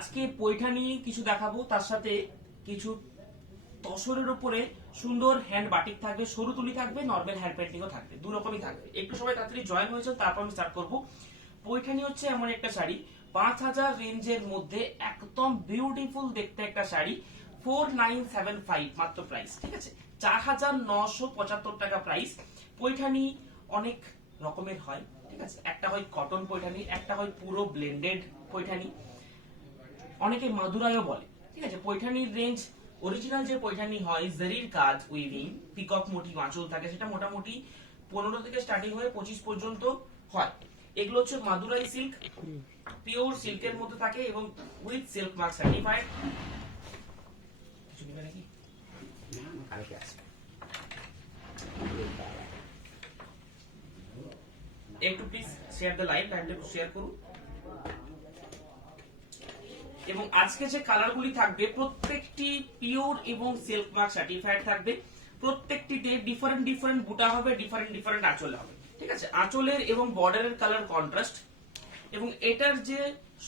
আজকে পৈঠানি কিছু দেখাবো, তার সাথে কিছু তসরের উপরে সুন্দর হ্যান্ড বাটিক থাকবে, সরু তুলি থাকবে, নরমাল হ্যান্ড পেন্টিংও থাকবে, দু রকমই থাকবে। একটু সবাই তাড়াতাড়ি জয়েন হয়েছে, তারপর আমি স্টার্ট করবো। পৈঠানি হচ্ছে এমন একটা শাড়ি 5000 রেঞ্জের মধ্যে একদম বিউটিফুল দেখতে একটা শাড়ি, 4975 মাত্র প্রাইস। ঠিক আছে, 4975 টাকা প্রাইস। পৈঠানি অনেক রকমের হয়, ঠিক আছে, একটা হয় কটন পৈঠানি, একটা হয় পুরো ব্লেন্ডেড পৈঠানি, অনেকে মাদুরাইও বলে। ঠিক আছে, পৈঠানির রেঞ্জ অরিজিনাল যে পৈঠানি হয় জরির কাজ উইভিং পিকক মোটিভ আঁচল থাকে, সেটা মোটামুটি 15 থেকে স্টার্টিং হয়ে 25 পর্যন্ত হয়। এগুলো হচ্ছে মাদুরাই সিল্ক, পিওর সিল্কের মধ্যে থাকে এবং উইথ সিল্ক মার্ক সার্টিফাইড। কিছু দিবে নাকি? একটু প্লিজ শেয়ার দ্য লাইভ, লাইভটা একটু শেয়ার করুন। এবং আজকে যে কালারগুলি থাকবে প্রত্যেকটি পিওর এবং সিল্ক মার্ক সার্টিফাইড থাকবে। প্রত্যেকটিতে ডিফারেন্ট ডিফারেন্ট বুটা হবে, ডিফারেন্ট ডিফারেন্ট আঁচল হবে। ঠিক আছে, আঁচলের এবং বর্ডারের কালার কন্ট্রাস্ট, এবং এটার যে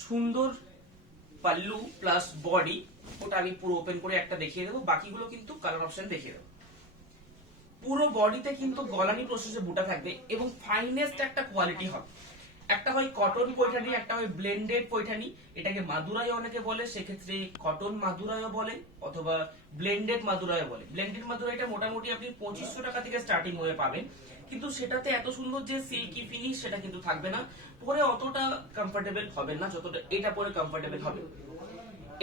সুন্দর পাল্লু প্লাস বডি, ওটা আমি পুরো ওপেন করে একটা দেখিয়ে দেবো, বাকিগুলো কিন্তু কালার অপশন দেখিয়ে দেবো। পুরো বডিতে কিন্তু গলানি প্রসেসে বুটা থাকবে এবং ফাইনেস্ট একটা কোয়ালিটি হবে। একটা হয় কটন পৈঠানি, একটা হয় ব্লেন্ডেড পৈঠানি। এটাকে মাদুরাই অনেকে বলে, সেক্ষেত্রে কটন মাদুরাইও বলে অথবা ব্লেন্ডেড মাদুরাইও বলে। ব্লেন্ডেড মাদুরাইটা মোটামুটি আপনি 2500 টাকা থেকে স্টার্টিং হয়ে পাবেন, কিন্তু সেটাতে এত সুন্দর যে সিল্কি ফিনিশ সেটা কিন্তু থাকবে না, পরে অতটা কমফোর্টেবল হবে না যতটা এটা পরে কমফোর্টেবল হবে।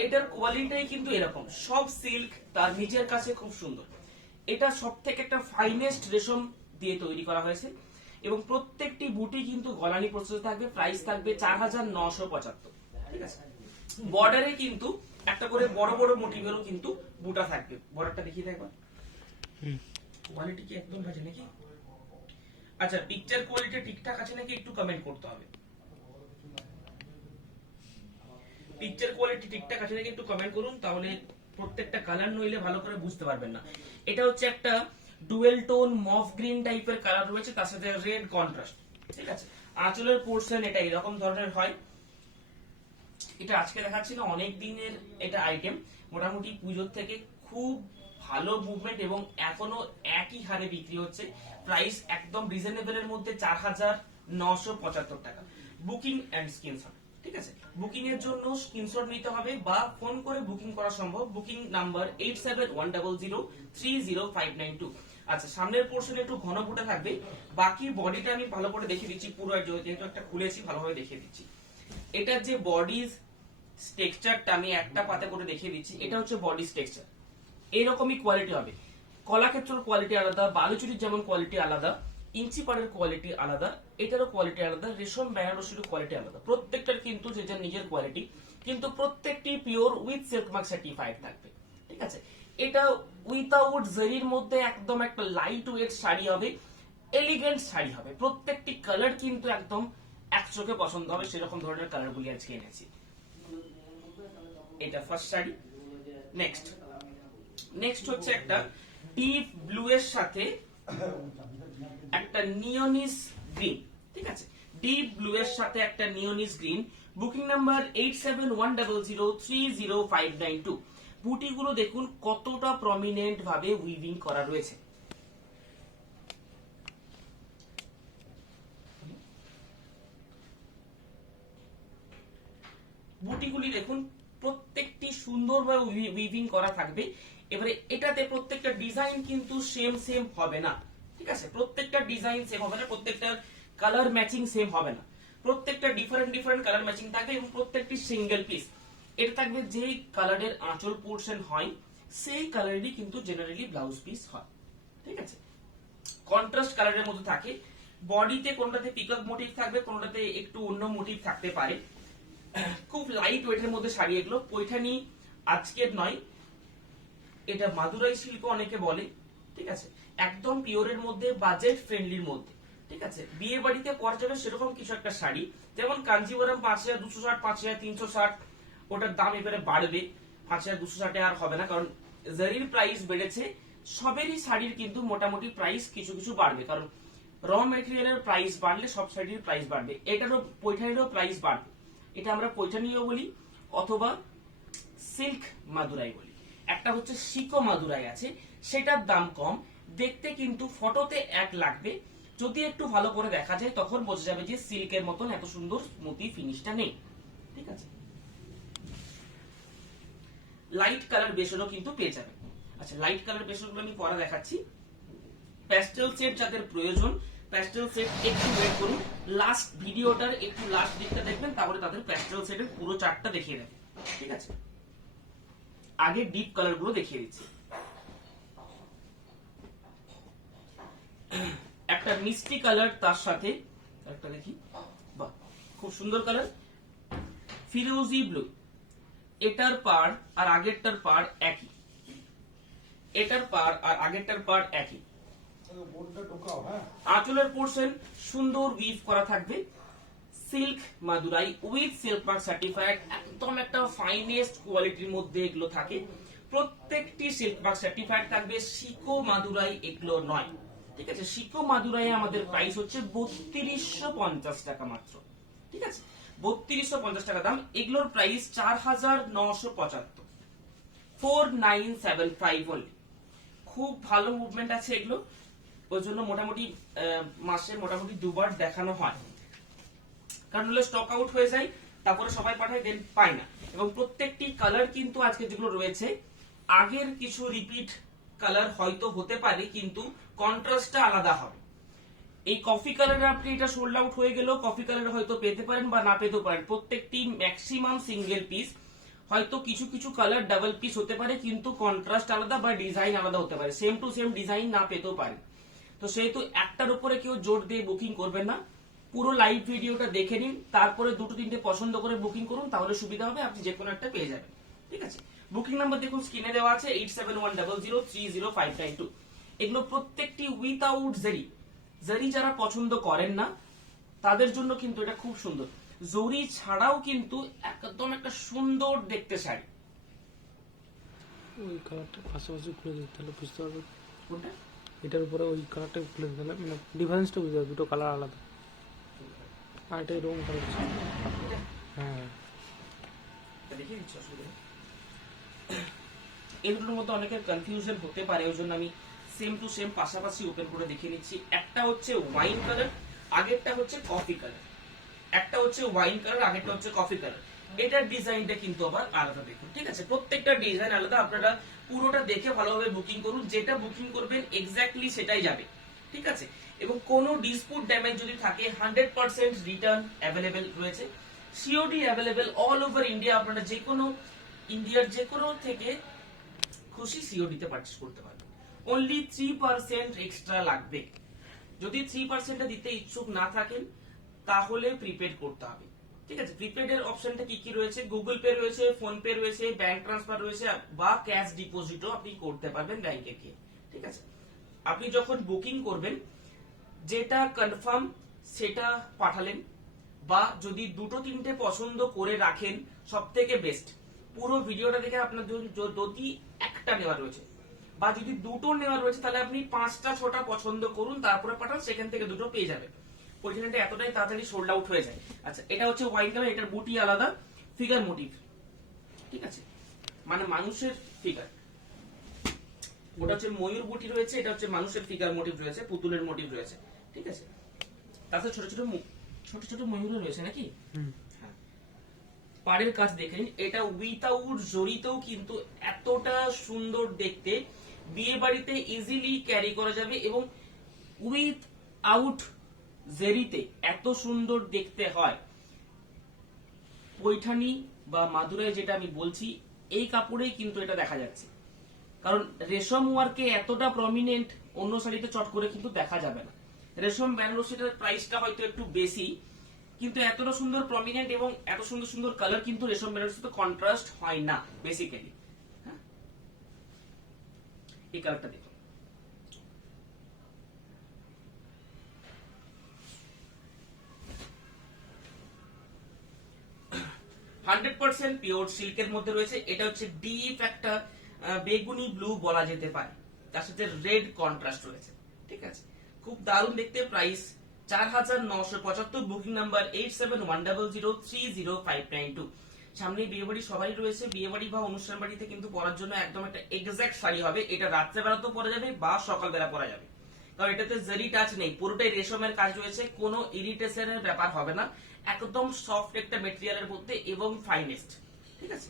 এটার কোয়ালিটিটাই কিন্তু এরকম, সব সিল্ক তার নিজের কাছে খুব সুন্দর। এটা সব থেকে একটা ফাইনেস্ট রেশম দিয়ে তৈরি করা হয়েছে এবং প্রত্যেকটি বুটি কিন্তু গলানি প্রসেস থাকবে। প্রাইস থাকবে 4975। ঠিক আছে, বর্ডারে কিন্তু একটা করে বড় বড় মোটিভেরও কিন্তু বুটা থাকবে। বর্ডারটা দেখিয়ে দেখবা, কোয়ালিটি কি একদম বাজে নাকি? আচ্ছা, পিকচার কোয়ালিটি ঠিকঠাক আছে নাকি একটু কমেন্ট করতে হবে। পিকচার কোয়ালিটি ঠিকঠাক আছে নাকি একটু কমেন্ট করুন, তাহলে প্রত্যেকটা কালার নইলে ভালো করে বুঝতে পারবেন না। এটা হচ্ছে একটা ডুয়েল টোন মফ গ্রিন টাইপের কালার রয়েছে, তার সাথে রেড কন্ট্রাস্ট। ঠিক আছে, আঁচলের পোর্শন এটা এরকম ধরনের হয়। এটা আজকে দেখাচ্ছি না, অনেক দিনের এটা আইটেম, মোটামুটি পুজোর থেকে খুব ভালো মুভমেন্ট এবং এখনো একই হারে বিক্রি হচ্ছে। প্রাইস একদম রিজনেবলের মধ্যে 4975 টাকা। Booking and screenshot. ঠিক আছে, বুকিং এর জন্য স্ক্রিনশট নিতে হবে বা ফোন করে বুকিং করা সম্ভব। Booking number 8710030592। আচ্ছা, সামনের পোর্শনে একটু ঘন বুটা থাকবে, বাকি বডিটা আমি ভালো করে দেখিয়ে দিচ্ছি। পুরো যেহেতু একটা খুলেছি ভালোভাবে দেখিয়ে দিচ্ছি। এটার যে বডিজ টেক্সচারটা আমি একটা পাতে করে দেখিয়ে দিচ্ছি। এটা হচ্ছে বডি টেক্সচার, এইরকমই কোয়ালিটি হবে। কলাক্ষেত্রের কোয়ালিটি আলাদা, বালুচুরির যেমন কোয়ালিটি আলাদা, ইঞ্চি পাড়ের কোয়ালিটি আলাদা, এটারও কোয়ালিটি আলাদা, রেশম বেনারসিরও কোয়ালিটি আলাদা। প্রত্যেকটার কিন্তু যে যার নিজের কোয়ালিটি, কিন্তু প্রত্যেকটি pure with silk mark certified থাকবে। ঠিক আছে, এটা উইথাউট জরির মধ্যে একদম একটা লাইট ওয়েট শাড়ি হবে, এলিগেন্ট শাড়ি হবে। প্রত্যেকটি কালার কিন্তু একদম এক চোখে পছন্দ হবে, সেরকম ধরনের কালার গুলি আজকে এনেছি। এটা ফার্স্ট শাড়ি। নেক্সট নেক্সট হচ্ছে একটা ডিপ ব্লু এর সাথে একটা নিওনিস গ্রিন। ঠিক আছে, ডিপ ব্লু এর সাথে একটা নিওনিস গ্রিন। Booking number 8710030592। বুটিগুলো দেখুন কতটা প্রমিনেন্ট ভাবে উইভিং করা রয়েছে। বুটিগুলি দেখুন প্রত্যেকটি সুন্দরভাবে উইভিং করা থাকবে। এবারে এটাতে প্রত্যেকটা ডিজাইন কিন্তু সেম সেম হবে না। ঠিক আছে, প্রত্যেকটা ডিজাইন সেম হবে না, প্রত্যেকটা কালার ম্যাচিং সেম হবে না, প্রত্যেকটা ডিফারেন্ট ডিফারেন্ট কালার ম্যাচিং থাকবে এবং প্রত্যেকটি সিঙ্গেল পিস। এটা থাকবে যেই কালারের আঁচল পোর্শন হয় সেই কালারেরই কিন্তু জেনারেলি ব্লাউজ পিস হয়। ঠিক আছে, কন্ট্রাস্ট কালারের মধ্যে থাকে। বডিতে কোনটাতে পিকক মোটিভ থাকবে, কোনটাতে একটু অন্য মোটিভ থাকতে পারে। খুব লাইট ওয়েটের মধ্যে শাড়ি এগুলো। পৈঠানি আজকের নয়, এটা মাদুরাই শিল্প অনেকে বলে। ঠিক আছে, একদম পিওরের মধ্যে, বাজেট ফ্রেন্ডলির মধ্যে। ঠিক আছে, বিয়ে বাড়িতে পরা যাবে সেরকম কিছু একটা শাড়ি। যেমন কাঞ্জিবরম 5260, 5360, ওটার দাম এবারে বাড়বে। 5260 আর হবে না, কারণ জারির প্রাইস বেড়েছে। সবেরই শাড়ির কিন্তু মোটামুটি প্রাইস কিছু কিছু বাড়বে, কারণ র মেটেরিয়ালের প্রাইস বাড়লে সব শাড়ির প্রাইস বাড়বে। এটারও পৈঠানিরও প্রাইস বাড়বে। এটা আমরা পৈঠানিও বলি, অথবা সিল্ক মাদুরাই বলি। একটা হচ্ছে শিকো মাদুরাই আছে, সেটার দাম কম, দেখতে কিন্তু ফটোতে এক লাগবে, যদি একটু ভালো করে দেখা যায় তখন বোঝা যাবে যে সিল্কের মতন এত সুন্দর স্মুথি ফিনিশটা নেই। ঠিক আছে, লাইট কালার বেসনও কিন্তু পেয়ে যাবেন। আচ্ছা, লাইট কালার বেসনগুলো আমি পরে দেখাচ্ছি। প্যাস্টেল সেট যাদের প্রয়োজন, প্যাস্টেল সেট একটু ওয়েট করুন, লাস্ট ভিডিওটার একটু লাস্ট দিকটা দেখবেন, তাহলে তাদের প্যাস্টেল সেটের পুরো চার্টটা দেখিয়ে দেবে। ঠিক আছে, আগে ডিপ কালার গুলো দেখিয়ে দিচ্ছি। একটা মিষ্টি কালার, তার সাথে একটা দেখি, বাহ খুব সুন্দর কালার, ফিরোজি ব্লু। এটার পার আর আগেরটার পার একই, এটার পার আর আগেরটার পার একই। আঁচলের পোর্শন সুন্দর উইভ করা থাকবে, silk Madurai with silk mark certified, একদম একটা ফাইনেস্ট কোয়ালিটির মধ্যে এগুলো থাকে, প্রত্যেকটি সিল্ক মার্ক সার্টিফাইড থাকবে। শিকো মাদুরাই এগুলো নয়। ঠিক আছে, শিকো মাদুরাই আমাদের প্রাইস হচ্ছে 3250 টাকা মাত্র। ঠিক আছে, 3250 টাকা দাম। এগুলোর প্রাইস 4975, 4975 অনলি। খুব ভালো মুভমেন্ট আছে এগুলো, ওই জন্য মোটামুটি মাসে মোটামুটি দুবার দেখানো হয়, কারণ হলে স্টক আউট হয়ে যায়, তারপরে সবাই পাঠায়, দেন পায় না। এবং প্রত্যেকটি কালার কিন্তু আজকে যেগুলো রয়েছে, আগের কিছু রিপিট কালার হয়তো হতে পারে, কিন্তু কন্ট্রাস্টটা আলাদা হবে। এই কফি কালারে আপনি এটা সোল্ড আউট হয়ে গেলেও কফি কালারে হয়তো পেতে পারেন বা না পেতেও পারেন, প্রত্যেকটি ম্যাক্সিমাম সিঙ্গেল পিস, হয়তো কিছু কিছু কালার ডাবল পিস হতে পারে, কিন্তু কন্ট্রাস্ট আলাদা বা ডিজাইন আলাদা হতে পারে, সেম টু সেম ডিজাইন না পেতেও পারে। তো সেহেতু একটার উপরে কেউ জোর দিয়ে বুকিং করবেন না, পুরো লাইভ ভিডিওটা দেখে নিন, তারপরে দুটো তিনটে পছন্দ করে বুকিং করুন, তাহলে সুবিধা হবে, আপনি যে কোনো একটা পেয়ে যাবেন। ঠিক আছে, বুকিং নাম্বার দেখুন স্ক্রিনে দেওয়া আছে 8710030592। এগুলো প্রত্যেকটি উইথাউট জেরি। জেরি যারা পছন্দ করেন না তাদের জন্য কিন্তু এটা খুব সুন্দর, জরি ছাড়াও কিন্তু একদম একটা সুন্দর দেখতে শাড়ি। ওই কালারটা পাশাপাশি খুলে দিতে তাহলে বুঝতে পারবে কোনটা? এটার উপরে ওই কালারটা খুলে দিতে তাহলে মানে ডিফারেন্সটা বুঝতে পারবে, দুটো কালার আলাদা। আর এটাই রং কালার। হ্যাঁ, দেখিয়ে দিচ্ছি, অসুবিধা নেই। এগুলোর মধ্যে অনেকের কনফিউশন হতে পারে, ওই জন্য আমি সেম টু সেম পাশাপাশি ওপেন করে দেখিয়ে নিচ্ছি। একটা হচ্ছে ওয়াইন কালার, আগেরটা হচ্ছে কফি কালার। একটা হচ্ছে ওয়াইন কালার, আগেরটা হচ্ছে কফি কালার। এটার ডিজাইনটা কিন্তু আবার আলাদা দেখুন। ঠিক আছে, প্রত্যেকটা ডিজাইন আলাদা, আপনারা পুরোটা দেখে ভালোভাবে বুকিং করুন, যেটা বুকিং করবেন এক্স্যাক্টলি সেটাই যাবে। ঠিক আছে, এবং কোনো ডিসপুট ড্যামেজ যদি থাকে 100% রিটার্ন অ্যাভেলেবেল রয়েছে, COD available all over India. আপনারা যে কোনো ইন্ডিয়ার যে কোনো থেকে খুশি সিওডিতে পারচেজ করতে পারবেন। অনলি 3% এক্সট্রা লাগবে। যদি 3% দিতে ইচ্ছুক না থাকেন তাহলে প্রিপেড করতে হবে। ঠিক আছে, প্রিপেড এর অপশনটা কি কি রয়েছে, গুগল পে রয়েছে, ফোন পে রয়েছে, ব্যাংক ট্রান্সফার রয়েছে, বা ক্যাশ ডিপোজিটও আপনি করতে পারবেন ব্যাংকে গিয়ে। ঠিক আছে, আপনি যখন বুকিং করবেন যেটা কনফার্ম সেটা পাঠালেন, বা যদি দুটো তিনটে পছন্দ করে রাখেন সব থেকে বেস্ট। পুরো ভিডিওটা দেখে আপনার যদি একটা নেওয়া রয়েছে বা যদি দুটো নেওয়া রয়েছে, তাহলে আপনি 5টা 6টা পছন্দ করুন, তারপরে পাঠান, সেখান থেকে দুটো পেয়ে যাবেন। পরিচালনাটা এতটাই তাড়াতাড়ি সোল্ড আউট হয়ে যায়। আচ্ছা, এটা হচ্ছে ওয়াইন কালার, এটার বুটি আলাদা, ফিগার মোটিভ। ঠিক আছে, মানে মানুষের ফিগার, ওটা হচ্ছে ময়ূর বুটি রয়েছে, এটা হচ্ছে মানুষের ফিগার মোটিভ রয়েছে, পুতুলের মোটিভ রয়েছে। ঠিক আছে, তাছাড়া ছোট ছোট ছোট ছোট ময়ূরও রয়েছে নাকি। হ্যাঁ, পাড়ের কাজ দেখেন, এটা উইথাউট জড়িতেও কিন্তু এতটা সুন্দর দেখতে, বিয়ে বাড়িতে ইজিলি ক্যারি করা যাবে, এবং উইথ আউট জেরিতে এত সুন্দর দেখতে হয়। পৈঠানি বা মাদুরাই যেটা আমি বলছি, এই কাপড়েই কিন্তু এটা দেখা যাচ্ছে, কারণ রেশম ওয়ার্কে এতটা প্রমিনেন্ট অন্য শাড়িতে চট করে কিন্তু দেখা যাবে না। রেশম বেনারসিটার প্রাইসটা হয়তো একটু বেশি, কিন্তু এতটা সুন্দর প্রমিনেন্ট এবং এত সুন্দর সুন্দর কালার কিন্তু রেশম বেনারসিতে কন্ট্রাস্ট হয় না বেসিক্যালি। হ্যাঁ, এই কালারটা দেখুন, 100% পিওর সিল্কের মধ্যে রয়েছে। এটা হচ্ছে ডিপ একটা বেগুনি ব্লু বলা যেতে পারে, তার সাথে রেড কন্ট্রাস্ট রয়েছে। ঠিক আছে, খুব দারুণ দেখতে। Price 4975, booking number 8710030592। সামনে বিয়ে বাড়ি সবাই রয়েছে, বিয়ে বাড়ি বা অনুষ্ঠান বাড়িতে কিন্তু পরার জন্য একদম একটা এক্সাক্ট শাড়ি হবে। এটা রাত্রেবেলাতেও পরা যাবে বা সকালবেলা পরা যাবে, কারণ এটাতে জারি টাচ নেই, পুরোটাই রেশমের কাজ রয়েছে, কোনো ইরিটেশনের ব্যাপার হবে না, একদম সফট একটা মেটেরিয়ালের মধ্যে এবং ফাইনেস্ট। ঠিক আছে,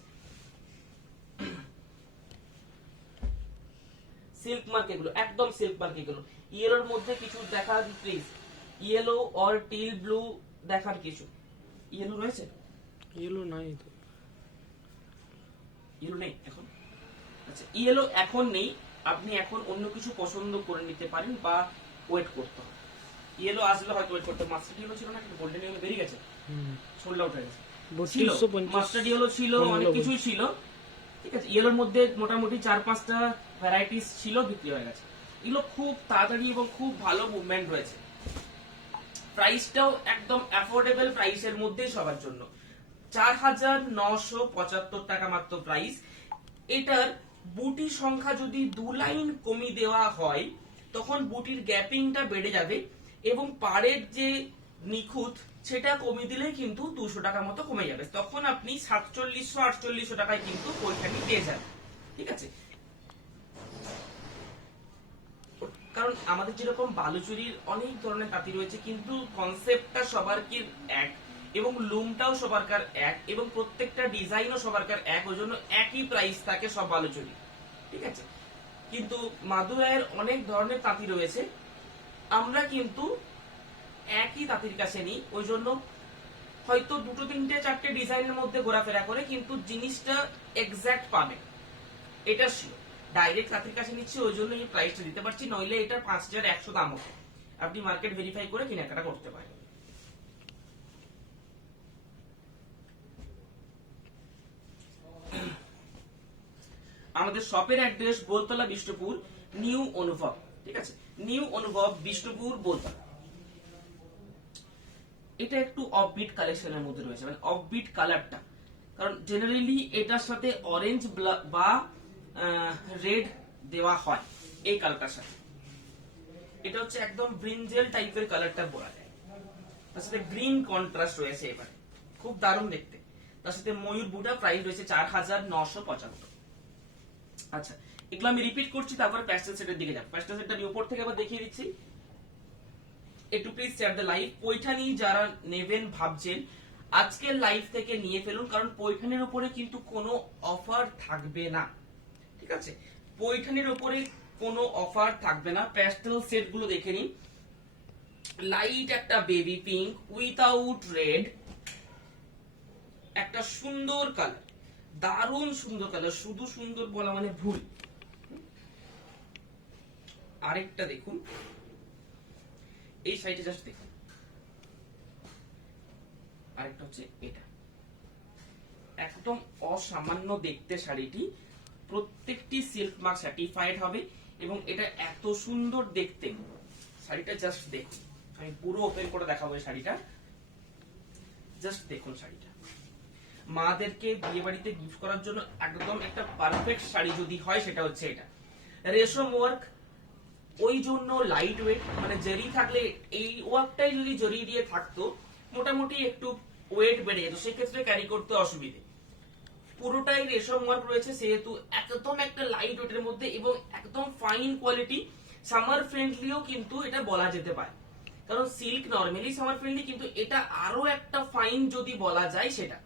সিল্ক মার্ক এগুলো, একদম সিল্ক মার্ক এগুলো। ইয়েলোর মধ্যে কিছু দেখান please, yellow or teal blue দেখান কিছু। ইয়েলো রয়েছে? ইয়েলো নাই তো, ইয়েলো নেই এখন। আচ্ছা, ইয়েলো এখন নেই, আপনি এখন অন্য কিছু পছন্দ করে নিতে পারেন বা ওয়েট করতে হবে। ইয়েলো আসলে হয়তো ওয়েট করতে, মাস্টার্ড ইয়েলো ছিল না, কিন্তু গোল্ডেন ইয়েলো বেরিয়ে গেছে, সোল্ড আউট হয়ে গেছে। ছিল 3250 মাস্টার্ড ইয়েলো ছিল, অনেক কিছুই ছিল। ঠিক আছে, ইয়েলোর মধ্যে মোটামুটি 4-5টা ভ্যারাইটিস ছিল, বিক্রি হয়ে গেছে। এগুলো খুব তাড়াতাড়ি এবং খুব ভালো মুভমেন্ট রয়েছে। প্রাইসটাও একদম অ্যাফোর্ডেবল প্রাইসের মধ্যেই সবার জন্য, 4975 টাকা মাত্র প্রাইস। এটার বুটি সংখ্যা যদি 2 লাইন কমিয়ে দেওয়া হয় তখন বুটির গ্যাপিংটা বেড়ে যাবে এবং পাড়ের যে নিখুঁত সেটা কমিয়ে দিলে কিন্তু 200 টাকা মতো কমে যাবে, তখন আপনি 4700-4800 টাকায় কিন্তু পৈঠানি পেয়ে যাবেন। ঠিক আছে, কারণ আমাদের যেরকম বালুচুরির অনেক ধরনের তাঁতি রয়েছে, কিন্তু কনসেপ্টটা সবার কি এক এবং লুমটাও সবারকার এক এবং প্রত্যেকটা ডিজাইনও সবারকার এক, ওই জন্য একই প্রাইস থাকে সব বালুচুরি। ঠিক আছে, কিন্তু মাদুরায়ের অনেক ধরনের তাঁতি রয়েছে, আমরা কিন্তু একই তাঁতির কাছে নিই, ওই জন্য হয়তো 2-3-4টে ডিজাইনের মধ্যে ঘোরাফেরা করে কিন্তু জিনিসটা এক্সাক্ট পাবে, এটা শিওর। ডাইরেক্ট তাঁতির কাছে নিচ্ছি ওই জন্য এই প্রাইসটা দিতে পারছি, নইলে এটা 5100 দাম হবে। আপনি মার্কেট ভেরিফাই করে কেনাকাটা করতে পারেন। আমাদের শপের অ্যাড্রেস বোলতলা বিষ্ণুপুর, নিউ অনুভব। ঠিক আছে, নিউ অনুভব বিষ্ণুপুর বোলতলা। এটা একটু অফবিট কালেকশনের মধ্যে রয়েছে, মানে অফবিট কালারটা, কারণ জেনারেলি এটার সাথে অরেঞ্জ বা রেড দেওয়া হয় এই কালারটার সাথে। এটা হচ্ছে একদম ব্রিঞ্জেল টাইপের কালারটা বলা যায়, তার সাথে গ্রিন কন্ট্রাস্ট রয়েছে, এবারে খুব দারুণ দেখতে। তার সাথে ময়ূর বুটা, প্রাইস রয়েছে 4975। আচ্ছা, এগুলো আমি রিপিট করছি, তারপর প্যাস্টেল সেটের দিকে যাব। প্যাস্টেল সেটটা আমি উপর থেকে আবার দেখিয়ে দিচ্ছি, একটু please share the live. Paithani যারা নেবেন ভাবছেন আজকের লাইভ থেকে নিয়ে ফেলুন, কারণ পৈঠানির উপরে কিন্তু কোনো অফার থাকবে না। ঠিক আছে, পৈঠানির উপরে কোনো অফার থাকবে না। প্যাস্টেল সেট গুলো দেখে নিন, লাইট একটা বেবি পিঙ্ক উইথাউট রেড, একটা সুন্দর কালার, দারুণ সুন্দর কালার, শুধু সুন্দর বলা মানে ভুল। আরেকটা দেখুন, এই সাইডে জাস্ট দেখুন, আরেকটা হচ্ছে এটা, একদম অসামান্য দেখতে শাড়িটি, প্রত্যেকটি সিল্ক মার্ক সার্টিফাইড হবে এবং এটা এত সুন্দর দেখতে। শাড়িটা জাস্ট দেখুন, আমি পুরো ওপেন করে দেখাবো এই শাড়িটা, জাস্ট দেখুন শাড়িটা। মাদেরকে বিয়ে বাড়িতে গিফট করার জন্য একদম একটা পারফেক্ট শাড়ি যদি হয় সেটা হচ্ছে এটা। রেশম ওয়ার্ক, ওই জন্য লাইট ওয়েট, মানে জরি থাকলে, এই ওয়ার্কটাই যদি জরি দিয়ে থাকতো মোটামুটি একটু ওয়েট বেড়ে যেত, সেক্ষেত্রে ক্যারি করতে অসুবিধে। পুরোটাই রেশম ওয়ার্ক রয়েছে, সেহেতু একদম একটা লাইট ওয়েটের মধ্যে এবং একদম ফাইন কোয়ালিটি, সামার ফ্রেন্ডলিও কিন্তু এটা বলা যেতে পারে, কারণ সিল্ক নরমালি সামার ফ্রেন্ডলি, কিন্তু এটা আরো একটা ফাইন যদি বলা যায়, সেটা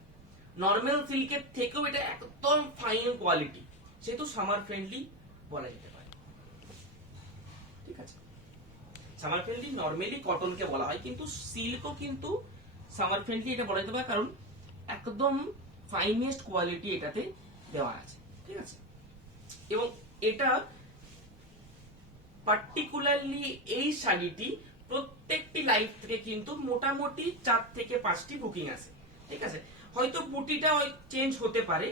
নর্মাল সিল্কের থেকেও এটা একদম ফাইন কোয়ালিটি, সেহেতু সামার ফ্রেন্ডলি বলা যেতে পারে। ঠিক আছে, সামার ফ্রেন্ডলি নরমালি কটনকে বলা হয়, কিন্তু সিল্কও কিন্তু সামার ফ্রেন্ডলি এটা বলা যেতে পারে, কারণ একদম ফাইনেস্ট কোয়ালিটি এটাতে দেওয়া আছে। ঠিক আছে, এবং এটা পার্টিকুলারলি এই শাড়িটি প্রত্যেকটি লাইভ থেকে কিন্তু মোটামুটি 4 থেকে 5টি বুকিং আছে। ঠিক আছে, হয়তো বুটিটা চেঞ্জ হতে পারে,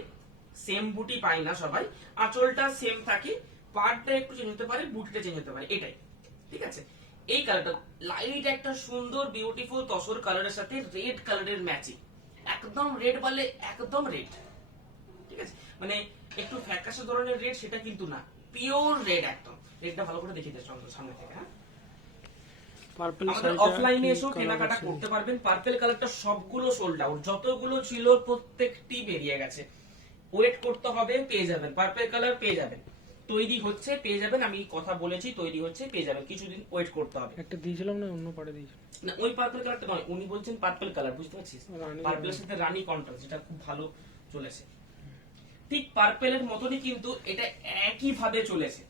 সেম বুটি পাই না সবাই, আঁচলটা সেম থাকে, পার্টটা একটু চেঞ্জ হতে পারে, বুটিটা চেঞ্জ হতে পারে, এটাই। ঠিক আছে, এই কালারটা লাইট একটা সুন্দর বিউটিফুল তসর কালারের সাথে রেড কালারের ম্যাচিং, একদম রেড বলে একদম রেড। ঠিক আছে, মানে একটু ফ্যাকাশে ধরনের রেড সেটা কিন্তু না, পিওর রেড, একদম রেডটা ভালো করে দেখিয়ে দিচ্ছি সামনে থেকে। হ্যাঁ, পার্পল আমাদের অফলাইনে এসেও কেনাকাটা করতে পারবেন। পার্পল কালারটা সবগুলো সোল্ড আউট, যতগুলো ছিল প্রত্যেকটি বেরিয়ে গেছে। ওয়েট করতে হবে, পেয়ে যাবেন। পার্পল কালার পেয়ে যাবেন, তৈরি হচ্ছে, পেয়ে যাবেন। আমি কথা বলেছি তৈরি হচ্ছে, পেয়ে যাবেন। কিছুদিন ওয়েট করতে হবে। একটা দিয়েছিলাম না, অন্য পাড়ে দিয়েছিলাম না, ওই পার্পল কালারটা নয়, উনি বলছেন পার্পল কালার, বুঝতে পারছিস? পার্পলের সাথে রানী কন্ট্রাস্ট, যেটা খুব ভালো চলেছে। ঠিক পার্পলের মতনই কিন্তু এটা একই ভাবে চলেছে।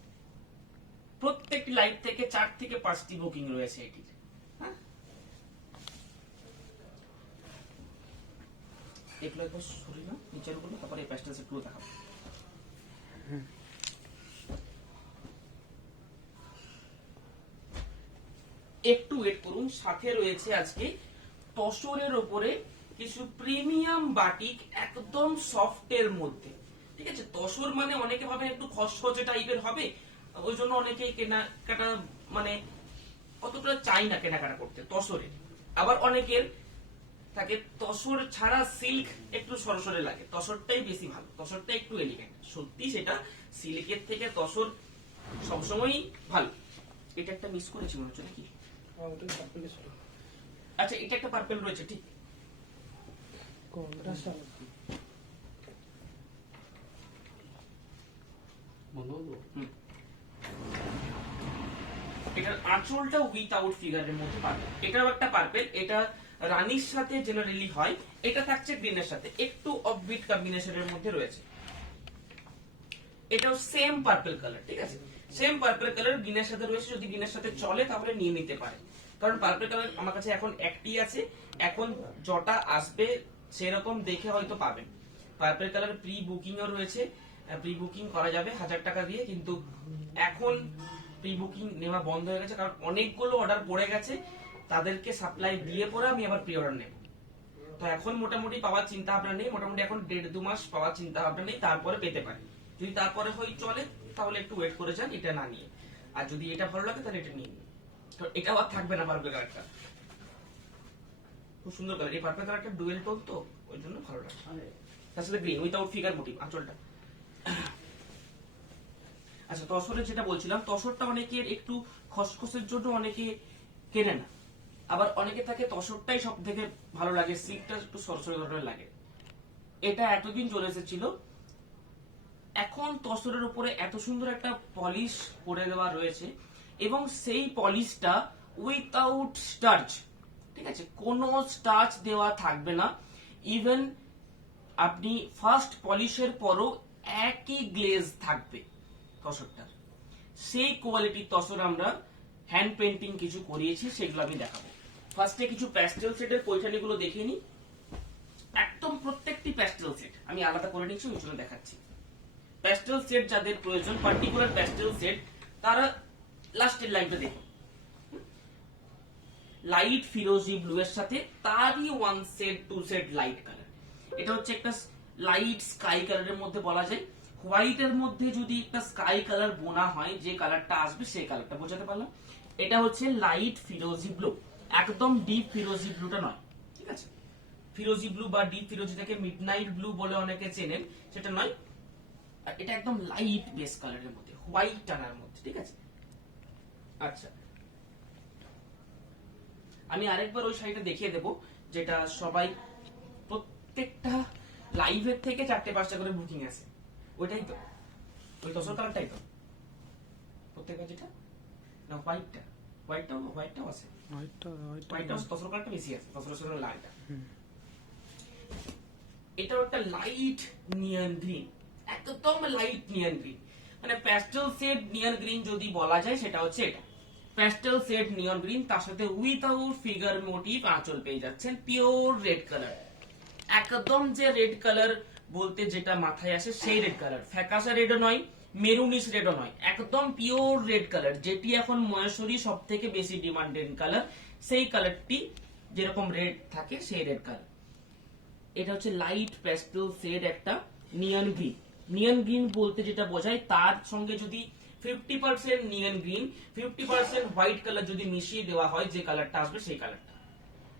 প্রত্যেকটি লাইট থেকে 4 থেকে 5টি বুকিং রয়েছে এটির। হ্যাঁ, এগুলো একবার সরি না নিচের উপরে, তারপরে এই প্যাস্টেল সেটগুলো দেখাবো। একটু ওয়েট করুন। সাথে রয়েছে আজকে তসরের উপরে কিছু প্রিমিয়াম বাটিক, একদম সফটের মধ্যে। ঠিক আছে, তসর মানে অনেকে ভাবে একটু খসখসে টাইপের হবে, ওই জন্য অনেকে কেনাকাটা মানে অতটা চাই না কেনাকাটা করতে তসরে। আবার অনেকের থাকে তসর ছাড়া সিল্ক একটু সরসরে লাগে, তসরটাই বেশি ভালো, তসরটা একটু এলিগেন্ট। সত্যি সেটা, সিল্কের থেকে তসর সবসময়ই ভালো। এটা একটা মিস করেছি মনে হচ্ছে নাকি? আচ্ছা, এটা একটা পার্পল রয়েছে, ঠিক। এটার আঁচলটা উইথআউট ফিগারের মধ্যে পার্পল। এটাও একটা পার্পল, এটা রানীর সাথে জেনারেলি হয়। এটা থাকছে গ্রিনের সাথে, একটু অফবিট কম্বিনেশনের মধ্যে রয়েছে। এটাও সেম পার্পল কালার, ঠিক আছে, সেম পার্পল কালার গ্রিনের সাথে রয়েছে। যদি গ্রিনের সাথে চলে তাহলে নিয়ে নিতে পারে, কারণ পার্পল কালার আমার কাছে এখন একটি আছে। এখন জটা আসবে সেরকম দেখে হয়তো পাবেন। পার্পল কালার প্রি বুকিং ও রয়েছে, প্রি বুকিং করা যাবে 1000 টাকা দিয়ে, কিন্তু এখন প্রি বুকিং নেওয়া বন্ধ হয়ে গেছে, কারণ অনেকগুলো অর্ডার পড়ে গেছে। তাদেরকে সাপ্লাই দিয়ে পরে আমি আবার প্রি অর্ডার নেব। তো এখন মোটামুটি পাওয়ার চিন্তা ভাবনা নেই, মোটামুটি এখন 1.5-2 মাস পাওয়ার চিন্তা ভাবনা নেই, তারপরে পেতে পারি। যদি তারপরে হয় চলে তাহলে একটু ওয়েট করে যান এটা না নিয়ে। আর যদি এটা ভালো লাগে তাহলে এটা নিয়ে নিন, তো এটা আর থাকবে না। পার্পল কালারটা খুব সুন্দর কালার, এই পার্পল কালারটা ডুয়েল টোন, তো ওই জন্য ভালো লাগে। তার সাথে গ্রিন উইথআউট ফিগার মোটিভ আঁচলটা। আচ্ছা, তসরের যেটা বলছিলাম, তসরটা অনেকের একটু খসখসের জন্য অনেকে কেনে না, আবার অনেকে থাকে তসরটাই সব থেকে ভালো লাগে, সিল্কটা একটু সরসরে ধরনের লাগে। এটা এতদিন চলে এসেছিল, এখন তসরের উপরে এত সুন্দর একটা পলিশ করে দেওয়া রয়েছে, এবং সেই পলিশটা উইথআউট স্টার্চ, ঠিক আছে, কোনো স্টার্চ দেওয়া থাকবে না। ইভেন আপনি ফার্স্ট পলিশের পরও একই গ্লেজ থাকবে তসরটার। সেই কোয়ালিটির তসর আমরা হ্যান্ড পেন্টিং কিছু করিয়েছি, সেগুলো আমি দেখাবো। ফার্স্টে কিছু প্যাস্টেল সেটের পৈঠানিগুলো দেখিয়ে নিই। একদম প্রত্যেকটি প্যাস্টেল সেট আমি আলাদা করে নিচ্ছি, ওই জন্য দেখাচ্ছি। প্যাস্টেল সেট যাদের প্রয়োজন, পার্টিকুলার প্যাস্টেল সেট, তারা লাস্টের লাইনটা দেখুন। লাইট ফিরোজি ব্লু এর সাথে তারই 1 সেট 2 সেট লাইট কালার। এটা হচ্ছে একটা লাইট স্কাই কালারের মধ্যে বলা যায়। হোয়াইট এর মধ্যে যদি একটা স্কাই কালার বোনা হয়, যে কালারটা আসবে সেই কালারটা বোঝাতে পারলাম। এটা হচ্ছে লাইট ফিরোজি ব্লু, একদম ডিপ ফিরোজি ব্লুটা নয়, ঠিক আছে। ফিরোজি ব্লু বা ডিপ ফিরোজিটাকে মিডনাইট ব্লু বলে অনেকে চেনেন, সেটা নয়। আর এটা একদম লাইট বেস কালারের মধ্যে, হোয়াইট টানার মধ্যে, ঠিক আছে। আচ্ছা, আমি আরেকবার ওই শাড়িটা দেখিয়ে দেবো, যেটা সবাই প্রত্যেকটা লাইভের থেকে 4টে-5টা করে বুকিং আছে। ওইটাই তো, ওই তসর কালারটাই তো প্রত্যেকটা, যেটা না হোয়াইটটাও আছে, হোয়াইটটাও তসর কালারটা বেশি আছে, তসরের সঙ্গে লালটা। এটাও একটা লাইট নিয়ন গ্রিন, একদম লাইট নিয়ন গ্রিন, মানে প্যাস্টেল শেড নিয়ন গ্রিন যদি বলা যায়, সেটা হচ্ছে এটা প্যাস্টেল শেড নিয়ন গ্রিন। তার সাথে উইথআউট ফিগার মোটিভ আঁচল পেয়ে যাচ্ছেন, পিওর রেড কালার। একদম যে রেড কালার বলতে যেটা মাথায় আসে সেই রেড কালার, ফ্যাকাশে রেডও নয়, মেরুনিশ রেডও নয়, একদম পিওর রেড কালার, যেটি এখন মহেশ্বরী সব থেকে বেশি ডিমান্ডেড কালার। সেই কালারটি যেরকম রেড থাকে, সেই রেড কালার। এটা হচ্ছে লাইট প্যাস্টেল শেড একটা নিয়ন গ্রিন। নিয়ন গ্রিন বলতে যেটা বোঝায়, তার সঙ্গে যদি 50% নিয়ন গ্রিন 50% হোয়াইট কালার যদি মিশিয়ে দেওয়া হয়, যে কালারটা আসবে সেই কালারটা,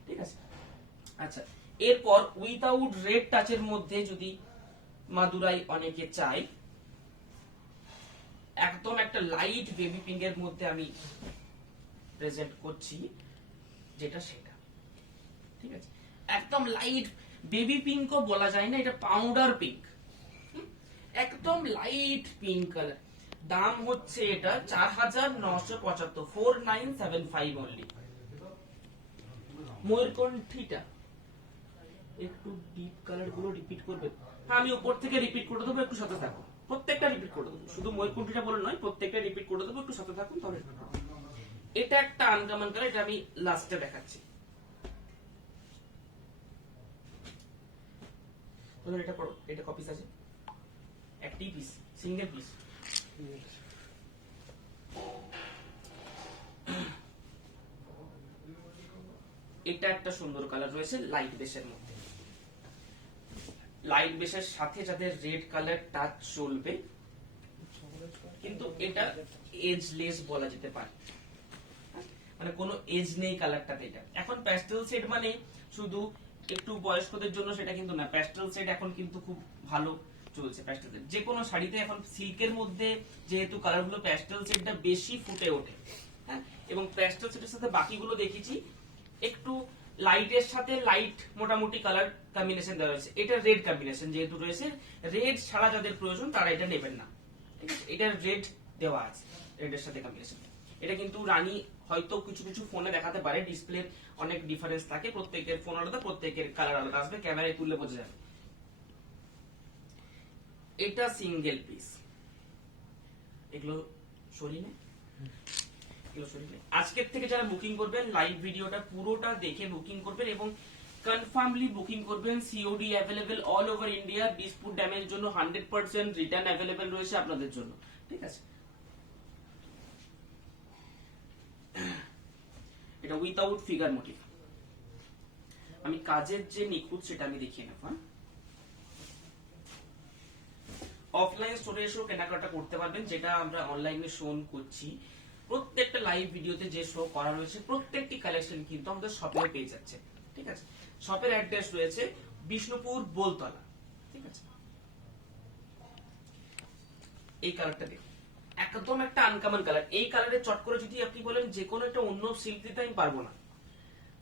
ঠিক আছে। আচ্ছা, এরপর উইথআউট রেড টাচের মধ্যে যদি মাদুরাই অনেকে চায়, একদম একটা লাইট বেবি পিঙ্ক এর মধ্যে আমি প্রেজেন্ট করছি, যেটা সেটা, ঠিক আছে। একদম লাইট বেবি পিঙ্কও বলা যায় না, এটা পাউডার পিঙ্ক, একদম লাইট পিঙ্ক কালার। দাম হচ্ছে এটা 4975, 4975 অনলি। ময়ূরকণ্ঠীটা একটু ডিপ কালার গুলো রিপিট করবে। হ্যাঁ, আমি উপর থেকে রিপিট করে দেবো, একটু সাথে থাকুন। প্রত্যেকটা রিপিট করে দেবো, শুধু ময়ূরকণ্ঠীটা বলে নয়, প্রত্যেকটা রিপিট করে দেবো, একটু সাথে থাকুন তাহলে। এটা একটা আনকমন কালার, এটা আমি লাস্টে দেখাচ্ছি। এটা করো, এটা কপিস আছে, একটি পিস, সিঙ্গেল পিস। এটা একটা সুন্দর কালার রয়েছে লাইট বেসের মধ্যে, লাইট বেসের সাথে যাদের রেড কালার টাচ চলবে, কিন্তু এটা এজলেস বলা যেতে পারে, মানে কোনো এজ নেই কালারটাতে। এটা এখন প্যাস্টেল শেড মানে শুধু একটু বয়স্কদের জন্য সেটা কিন্তু না, প্যাস্টেল শেড এখন কিন্তু খুব ভালো চলছে। প্যাস্টেল শেড যে কোনো শাড়িতে এখন সিল্কের মধ্যে যেহেতু কালারগুলো প্যাস্টেল শেডটা বেশি ফুটে ওঠে, হ্যাঁ, এবং প্যাস্টেল শেডের সাথে বাকিগুলো দেখেছি একটু লাইটের সাথে লাইট মোটামুটি কালার কম্বিনেশন দেওয়া রয়েছে। এটা রেড কম্বিনেশন যেহেতু রয়েছে, রেড ছাড়া যাদের প্রয়োজন তারা এটা নেবেন না, ঠিক আছে। এটা রেড দেওয়া আছে, রেডের সাথে কম্বিনেশন। এটা কিন্তু রানী হয়তো কিছু কিছু ফোনে দেখাতে পারে, ডিসপ্লের অনেক ডিফারেন্স থাকে, প্রত্যেকের ফোন আলাদা, প্রত্যেকের কালার আলাদা আসবে, ক্যামেরায় তুললে বোঝা যাবে। এটা সিঙ্গেল পিস, এগুলো সরিয়ে নে, এগুলো সরিয়ে নে। আজকের থেকে যারা বুকিং করবেন লাইভ ভিডিওটা পুরোটা দেখে বুকিং করবেন এবং কনফার্মলি বুকিং করবেন। COD available all over India, dispute damage জন্য 100% রিটার্ন অ্যাভেলেবেল রয়েছে আপনাদের জন্য, ঠিক আছে। এটা উইথাউট ফিগার মোটিভ, আমি কাজের যে নিখুঁত সেটা আমি দেখিয়ে নেব। অফলাইন স্টোরে এসেও কেনাকাটা করতে পারবেন, যেটা আমরা অনলাইনে শো করছি। প্রত্যেকটা লাইভ ভিডিওতে যে শো করা রয়েছে প্রত্যেকটি কালেকশন কিন্তু আমাদের শপে পেয়ে যাচ্ছে, ঠিক আছে। শপের অ্যাড্রেস রয়েছে বিষ্ণুপুর বোলতলা, ঠিক আছে। এই কালারটা দেখুন, একদম একটা আনকমন কালার। এই কালারে চট করে যদি আপনি বলেন যে কোনো একটা অন্য সিল্ক দিতে, আমি পারবো না।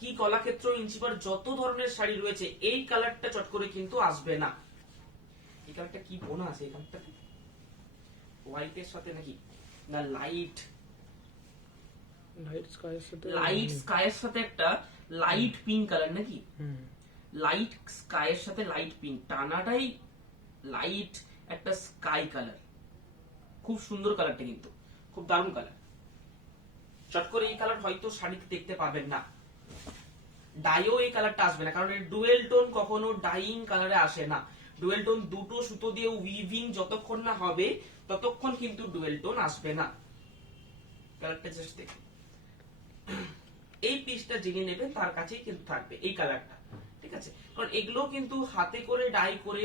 কি কলাক্ষেত্র, ইঞ্চিপার, যত ধরনের শাড়ি রয়েছে এই কালারটা চট করে কিন্তু আসবে না। এই কালারটা কি বোনা আছে, এই কালারটা হোয়াইটের সাথে নাকি না লাইট স্কাইয়ের সাথে একটা লাইট পিঙ্ক কালার নাকি, লাইট স্কাইয়ের সাথে লাইট পিঙ্ক টানাটাই লাইট একটা স্কাই কালার। খুব সুন্দর কালারটা, কিন্তু খুব দারুণ কালার। চট করে এই কালার হয়তো শাড়িতে দেখতে পাবেন না, ডাইও এই কালারটা আসবে না, কারণ ডুয়েল টোন কখনো ডাইং কালারে আসে না। ডুয়েল টোন দুটো সুতো দিয়ে উইভিং যতক্ষণ না হবে ততক্ষণ কিন্তু ডুয়েল টোন আসবে না। কালারটা জাস্ট দেখুন, এই পিসটা যিনি নেবেন তার কাছেই কিন্তু থাকবে এই কালারটা, ঠিক আছে। কারণ এগুলো কিন্তু হাতে করে ডাই করে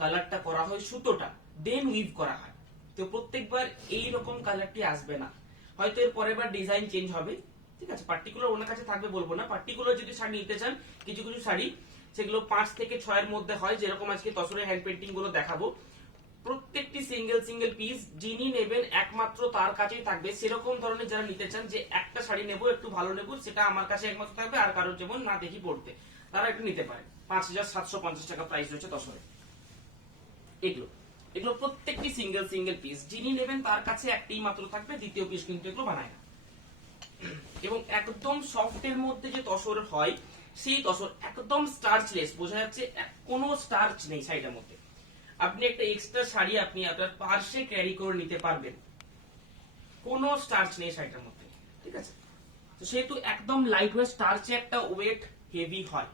কালারটা করা হয়, সুতোটা দেন উইভ করা হয়, তো প্রত্যেকবার এই রকম কালারটি আসবে না। হয়তো এর পরের বার ডিজাইন চেঞ্জ হবে, ঠিক আছে। পার্টিকুলার ওনার কাছে থাকবে বলবো না, পার্টিকুলার যদি শাড়ি নিতে চান, কিছু কিছু শাড়ি সেগুলো 5 থেকে 6 এর মধ্যে হয়, যেরকম আজকে তসরের হ্যান্ড পেন্টিং গুলো দেখাবো। প্রত্যেকটি সিঙ্গেল সিঙ্গেল পিস যিনি নেবেন একমাত্র তার কাছেই থাকবে। সেরকম ধরনের যারা নিতে চান যে একটা শাড়ি নেবো একটু ভালো নেবো, সেটা আমার কাছে একমাত্র থাকবে, আর কারোর যেমন না দেখি পড়তে, তারা একটু নিতে পারে। 5750 টাকা প্রাইস রয়েছে তসরের। এগুলো এগুলো প্রত্যেকটি সিঙ্গেল সিঙ্গেল পিস যিনি নেবেন তার কাছে একটাই মাত্র থাকবে, দ্বিতীয় পিস কিন্তু এগুলো বানায় না। এবং একদম সফট এর মধ্যে যে তসর হয় সেই তসর একদম স্টার্চলেস, বোঝা যাচ্ছে কোনো স্টার্চ নেই শাড়িটার মধ্যে। আপনি একটা এক্সট্রা শাড়ি আপনি আপনার পার্সে ক্যারি করে নিতে পারবেন, কোনো স্টার্চ নেই শাড়িটার মধ্যে, ঠিক আছে। তো সেহেতু একদম লাইট ওয়েট, স্টার্চে একটা ওয়েট হেভি হয়,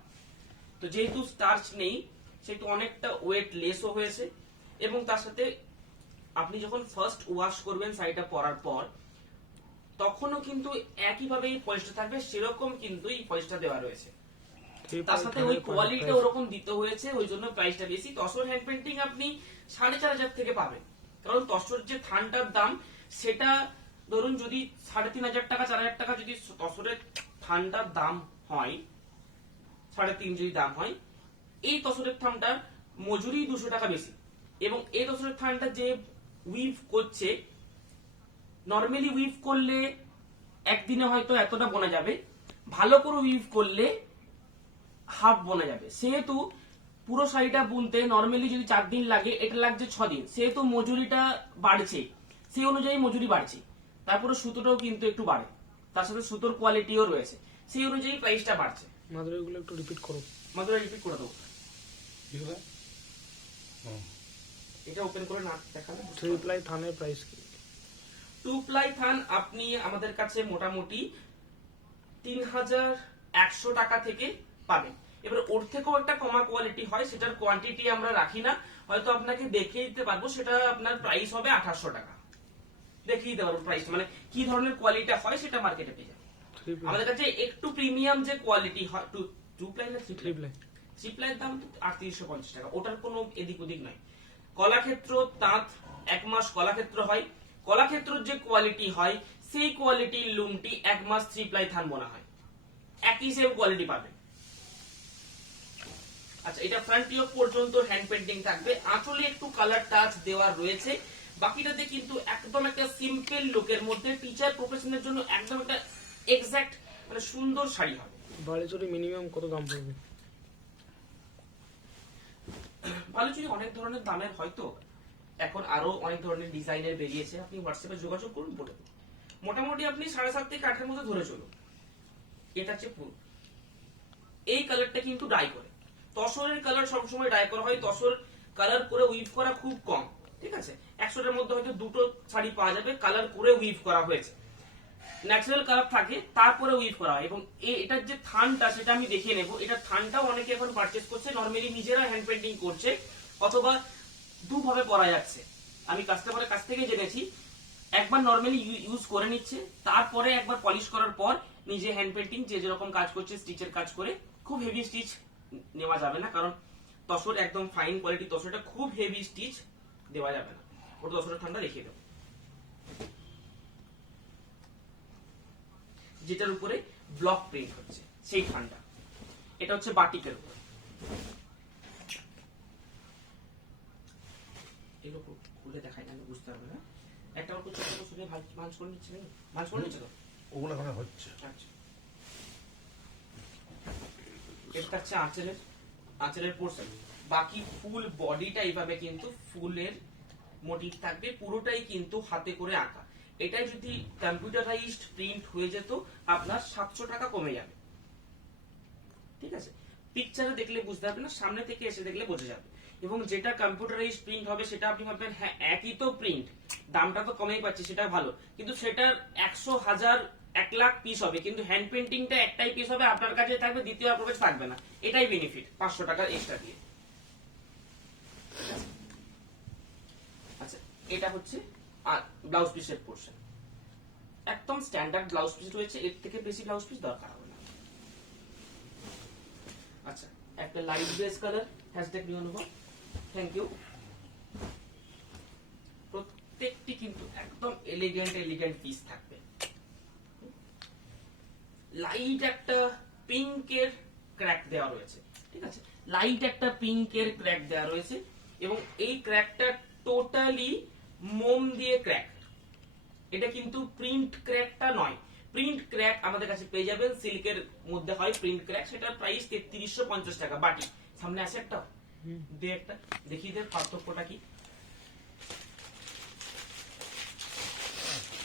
তো যেহেতু স্টার্চ নেই সেহেতু অনেকটা ওয়েট লেসও হয়েছে। এবং তার সাথে আপনি যখন ফার্স্ট ওয়াশ করবেন শাড়িটা পরার পর তখনও কিন্তু একইভাবে এই পলিশটা থাকবে, সেরকম কিন্তু এই পলিশটা দেওয়া রয়েছে। তার সাথে ওই কোয়ালিটিটা ওরকম দিতে হয়েছে, ওই জন্য প্রাইসটা বেশি। তসর হ্যান্ড পেন্টিং আপনি 4500 থেকে পাবেন, কারণ তসর যে থানটার দাম সেটা ধরুন যদি 3500 টাকা 4000 টাকা যদি তসরের থানটার দাম হয়, 3.5 যদি দাম হয়, এই তসরের থানটার মজুরি 200 টাকা বেশি। এবং এই তসরের থানটা যে উইভ করছে, নর্মালি উইভ করলে একদিনে হয়তো এতটা বোনা যাবে, ভালো করে উইভ করলে হাফ বোনা যাবে। সেহেতু পুরো শাড়িটা বুনতে নর্মালি যদি 4 দিন লাগে, এটা লাগছে 6 দিন। সেহেতু মজুরিটা বাড়ছে, সেই অনুযায়ী মজুরি বাড়ছে। তারপরে সুতোটাও কিন্তু একটু বাড়ে, তার সাথে সুতোর কোয়ালিটিও রয়েছে, সেই অনুযায়ী প্রাইসটা বাড়ছে। মাদুরি গুলো একটু রিপিট করো। মাদুরি রিপিট করে দেবো, এটা ওপেন করে না দেখালে। 3 প্লাই থানের প্রাইস কি? 2 প্লাই থান আপনি আমাদের কাছে মোটামুটি 3100 টাকা থেকে পাবেন। এবার ওর থেকেও একটা কমা কোয়ালিটি হয়, সেটার কোয়ান্টিটি আমরা রাখি না, হয়তো আপনাকে দেখিয়ে দিতে পারবো, সেটা আপনার প্রাইস হবে 2800 টাকা। দেখিয়ে দিতে পারবো প্রাইস, মানে কি ধরনের কোয়ালিটি হয় সেটা মার্কেটে পেয়ে যাবে। 3 প্লাই আমাদের কাছে একটু প্রিমিয়াম যে কোয়ালিটি হয়, 2 প্লাই না 3 3 প্লাই 3 প্লাইয়ের দাম তো 3850 টাকা, ওটার কোনো এদিক ওদিক নয়। কলাক্ষেত্র তাঁত 1 মাস কলাক্ষেত্র হয়, কলাক্ষেত্রের যে কোয়ালিটি হয় সেই কোয়ালিটির লুমটি 1 মাস 3 প্লাই থান বোনা হয়, একই সেম কোয়ালিটি পাবে। আচ্ছা, এটা ফ্রন্ট ইয়ক পর্যন্ত হ্যান্ড পেন্টিং থাকবে, আঁচলে একটু কালার টাচ দেওয়া রয়েছে, বাকিটাতে কিন্তু একদম একটা সিম্পল লুকের মধ্যে টিচার প্রফেশনের জন্য একদম একটা এক্সাক্ট মানে সুন্দর শাড়ি হবে। বালিচুরি মিনিমাম কত দাম পড়বে? বালুচুরি অনেক ধরনের দামের, হয়তো এখন আরো অনেক ধরনের ডিজাইনের বেরিয়েছে, আপনি হোয়াটসঅ্যাপে যোগাযোগ করুন, বলে দেবো। মোটামুটি আপনি 7.5 থেকে 8 এর মধ্যে ধরে চলুন। এটা হচ্ছে ফুল, এই কালারটা কিন্তু ডাই করে, তসরের কালার সবসময় ডাই করা হয়, তসর কালার করে উইভ করা খুব কম, ঠিক আছে। 100টার মধ্যে হয়তো 2টো শাড়ি পাওয়া যাবে কালার করে উইভ করা হয়েছে, ন্যাচারাল কালার থাকে তারপরে উইভ করা হয়। এবং এটার যে থানটা সেটা আমি দেখিয়ে নেব। এটা থানটাও অনেকে এখন পারচেজ করছে, নরমালি নিজেরা হ্যান্ড পেন্টিং করছে, অথবা দুভাবে করা যাচ্ছে। আমি কাস্টমারের কাছ থেকে জেনেছি, একবার নরমালি ইউজ করে নিচ্ছে, তারপরে একবার পলিশ করার পর নিজে হ্যান্ড পেন্টিং যে যেরকম কাজ করছে স্টিচের কাজ করে। খুব হেভি স্টিচ নেওয়া যাবে না, কারণ তসর একদম ফাইন কোয়ালিটি তসরটা, খুব হেভি স্টিচ দেওয়া যাবে না। ওটা তসরের ঠান্ডা দেখিয়ে দেবো, যেটার উপরে ব্লক প্রিন্ট হচ্ছে সেই ঠান্ডা। এটা হচ্ছে বাটিকের উপর, এগুলো খুলে দেখাই না, বুঝতে পারবে না। একটা অল্প ছোট ছোট মাছ করে নিচ্ছে, মাছ করে নিচ্ছে তো ওগুলো এখন হচ্ছে। আচ্ছা, এটা হচ্ছে আঁচলের পোর্শন। বাকি ফুল বডিটা এইভাবে কিন্তু ফুলের মোটিভ থাকবে, পুরোটাই কিন্তু হাতে করে আঁকা। এটা যদি কম্পিউটারাইজড প্রিন্ট হয়ে যেত আপনার 700 টাকা কমে যাবে, ঠিক আছে। পিকচারে দেখলে বুঝতে পারবেন না, সামনে থেকে এসে দেখলে বোঝা যাবে। এবং যেটা কম্পিউটারাইজড প্রিন্ট হবে সেটা আপনি ভাববেন হ্যাঁ একই তো প্রিন্ট, দামটা তো কমেই পাচ্ছি, সেটা ভালো, কিন্তু সেটার 100, 1000, 1 লাখ পিস হবে, কিন্তু হ্যান্ড পেন্টিংটা একটাই পিস হবে, আপনার কাছে থাকবে, দ্বিতীয় আপনার কাছে থাকবে না। এটাই বেনিফিট 500 টাকা এক্সট্রা দিয়ে। আচ্ছা, এটা হচ্ছে ব্লাউজ পিসের পোর্শন, একদম স্ট্যান্ডার্ড ব্লাউজ পিস রয়েছে, এর থেকে বেশি ব্লাউজ পিস দরকার হবে না। আচ্ছা, একটা লাইট বেস কালার, হ্যাশট্যাগ নিয়ে নেব, থ্যাংক ইউ। প্রত্যেকটি কিন্তু একদম এলিগেন্ট পিস থাকবে। লাইট একটা পিঙ্কের ক্র্যাক দেওয়া রয়েছে, ঠিক আছে, লাইট একটা পিঙ্কের ক্র্যাক দেওয়া রয়েছে, এবং এই ক্র্যাকটা টোটালি মোম দিয়ে ক্র্যাক। এটা কিন্তু প্রিন্ট ক্র্যাকটা নয়, প্রিন্ট ক্র্যাক আমাদের কাছে পেয়ে যাবেন, সিল্কের মধ্যে হয় প্রিন্ট ক্র্যাক, সেটার প্রাইস 3350 টাকা। বাটি সামনে আছে একটা, দে একটা দেখিয়ে দে পার্থক্যটা কি।